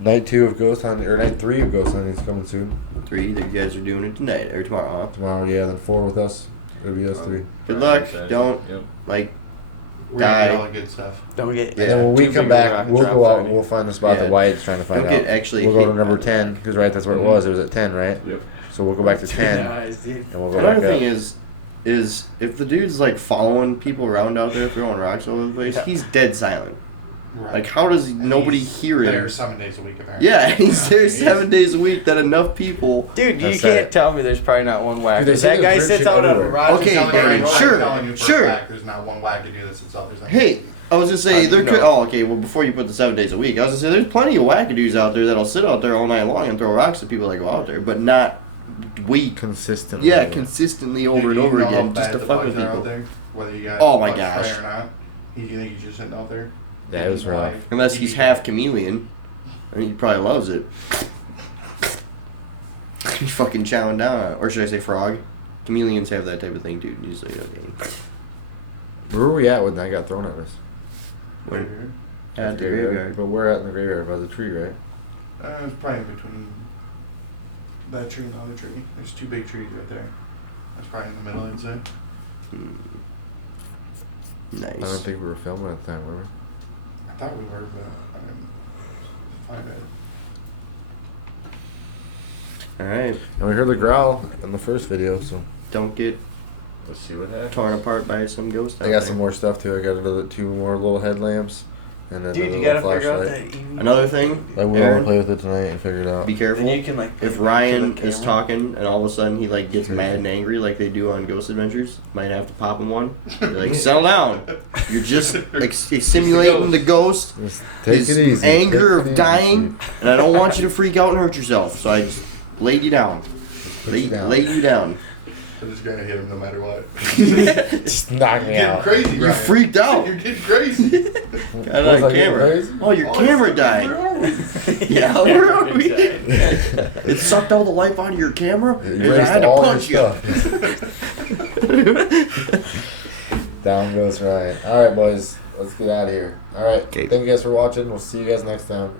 Night 2 of Ghost Hunting, or Night 3 of Ghost Hunting is coming soon. 3. That you guys are doing it tonight or tomorrow. Huh? Tomorrow, yeah. Then 4 with us. It'll be us 3. Good luck. Excited. Don't Yep. like. We're gonna Die. get all the good stuff. Don't get. And then when we too come big of a back, rock we'll drop go out on and you. we'll find the spot Yeah. that Wyatt's trying to find Don't out. get actually We'll go to hit number by 10, because right, that's where it was. It was at 10, right? Yep. So we'll go back to 10, Nice, dude. and we'll go Another back thing up. is if the dude's like following people around out there throwing rocks all over the place, Yeah. he's dead silent. Right. Like how does And nobody he's hear there him? 7 days a week, apparently. Yeah, he's there 7 days a week. That enough people. Dude, you That's can't it. tell me there's probably not one whack. Dude, they say That guy there's sits shit out on a everywhere. rock. Okay, I'm telling you Danny, right now, sure, I'm telling you for sure. a fact, there's not one wackadoo that sits out there. saying, Hey, I was gonna say How do there you could. know? Oh, okay. Well, before you put the 7 days a week, I was gonna say there's plenty of wackadoos out there that'll sit out there all night long and throw rocks at people that go out there, but not weak. Consistently. Yeah, consistently over and you over know again, how just bad to the fuck bugs with are out people. there, whether you got Oh my bug spray gosh. or not. You think he's just sitting out there? Yeah, it was rough. Unless he's half chameleon, I mean, he probably loves it. He's fucking chowing down on it. Or should I say frog? Chameleons have that type of thing too. Usually, okay. Where were we at when that got thrown at us? When- At the graveyard. But we're at in the graveyard by the tree, right? It's probably in between that tree and the other tree. There's 2 big trees right there. That's probably in the middle, I'd say. I don't Nice. think we were filming at the time, were we? I thought we were, but I didn't find it. Alright. And we heard the growl in the first video, so Don't get let's see what happens. torn apart by some ghost out I got there. some more stuff too. I got another 2 more little headlamps, and then Dude, another you gotta little figure out flashlight. that evening. Another thing, I will Aaron, play with it tonight and figure it out. be careful. Then you can like. If put it Ryan to the is camera. talking and all of a sudden he like gets mad and angry like they do on Ghost Adventures, might have to pop him one. Be like, settle down. You're just like simulating the ghost, Just take his it easy. anger Take of it easy. dying, and I don't want you to freak out and hurt yourself. So I just laid you down. Put you down. Laid you down. I'm just gonna hit him no matter what. Just knock me You're getting out. crazy, You Ryan. freaked out. You're getting crazy. Got it Was on I getting camera. crazy? Oh, your Oh, camera it's- died. where are we? Yeah, where are we? It sucked all the life out of your camera, It and I erased had to all your punch you. stuff. Down goes Ryan. All right, boys. Let's get out of here. All right. Okay. Thank you guys for watching. We'll see you guys next time.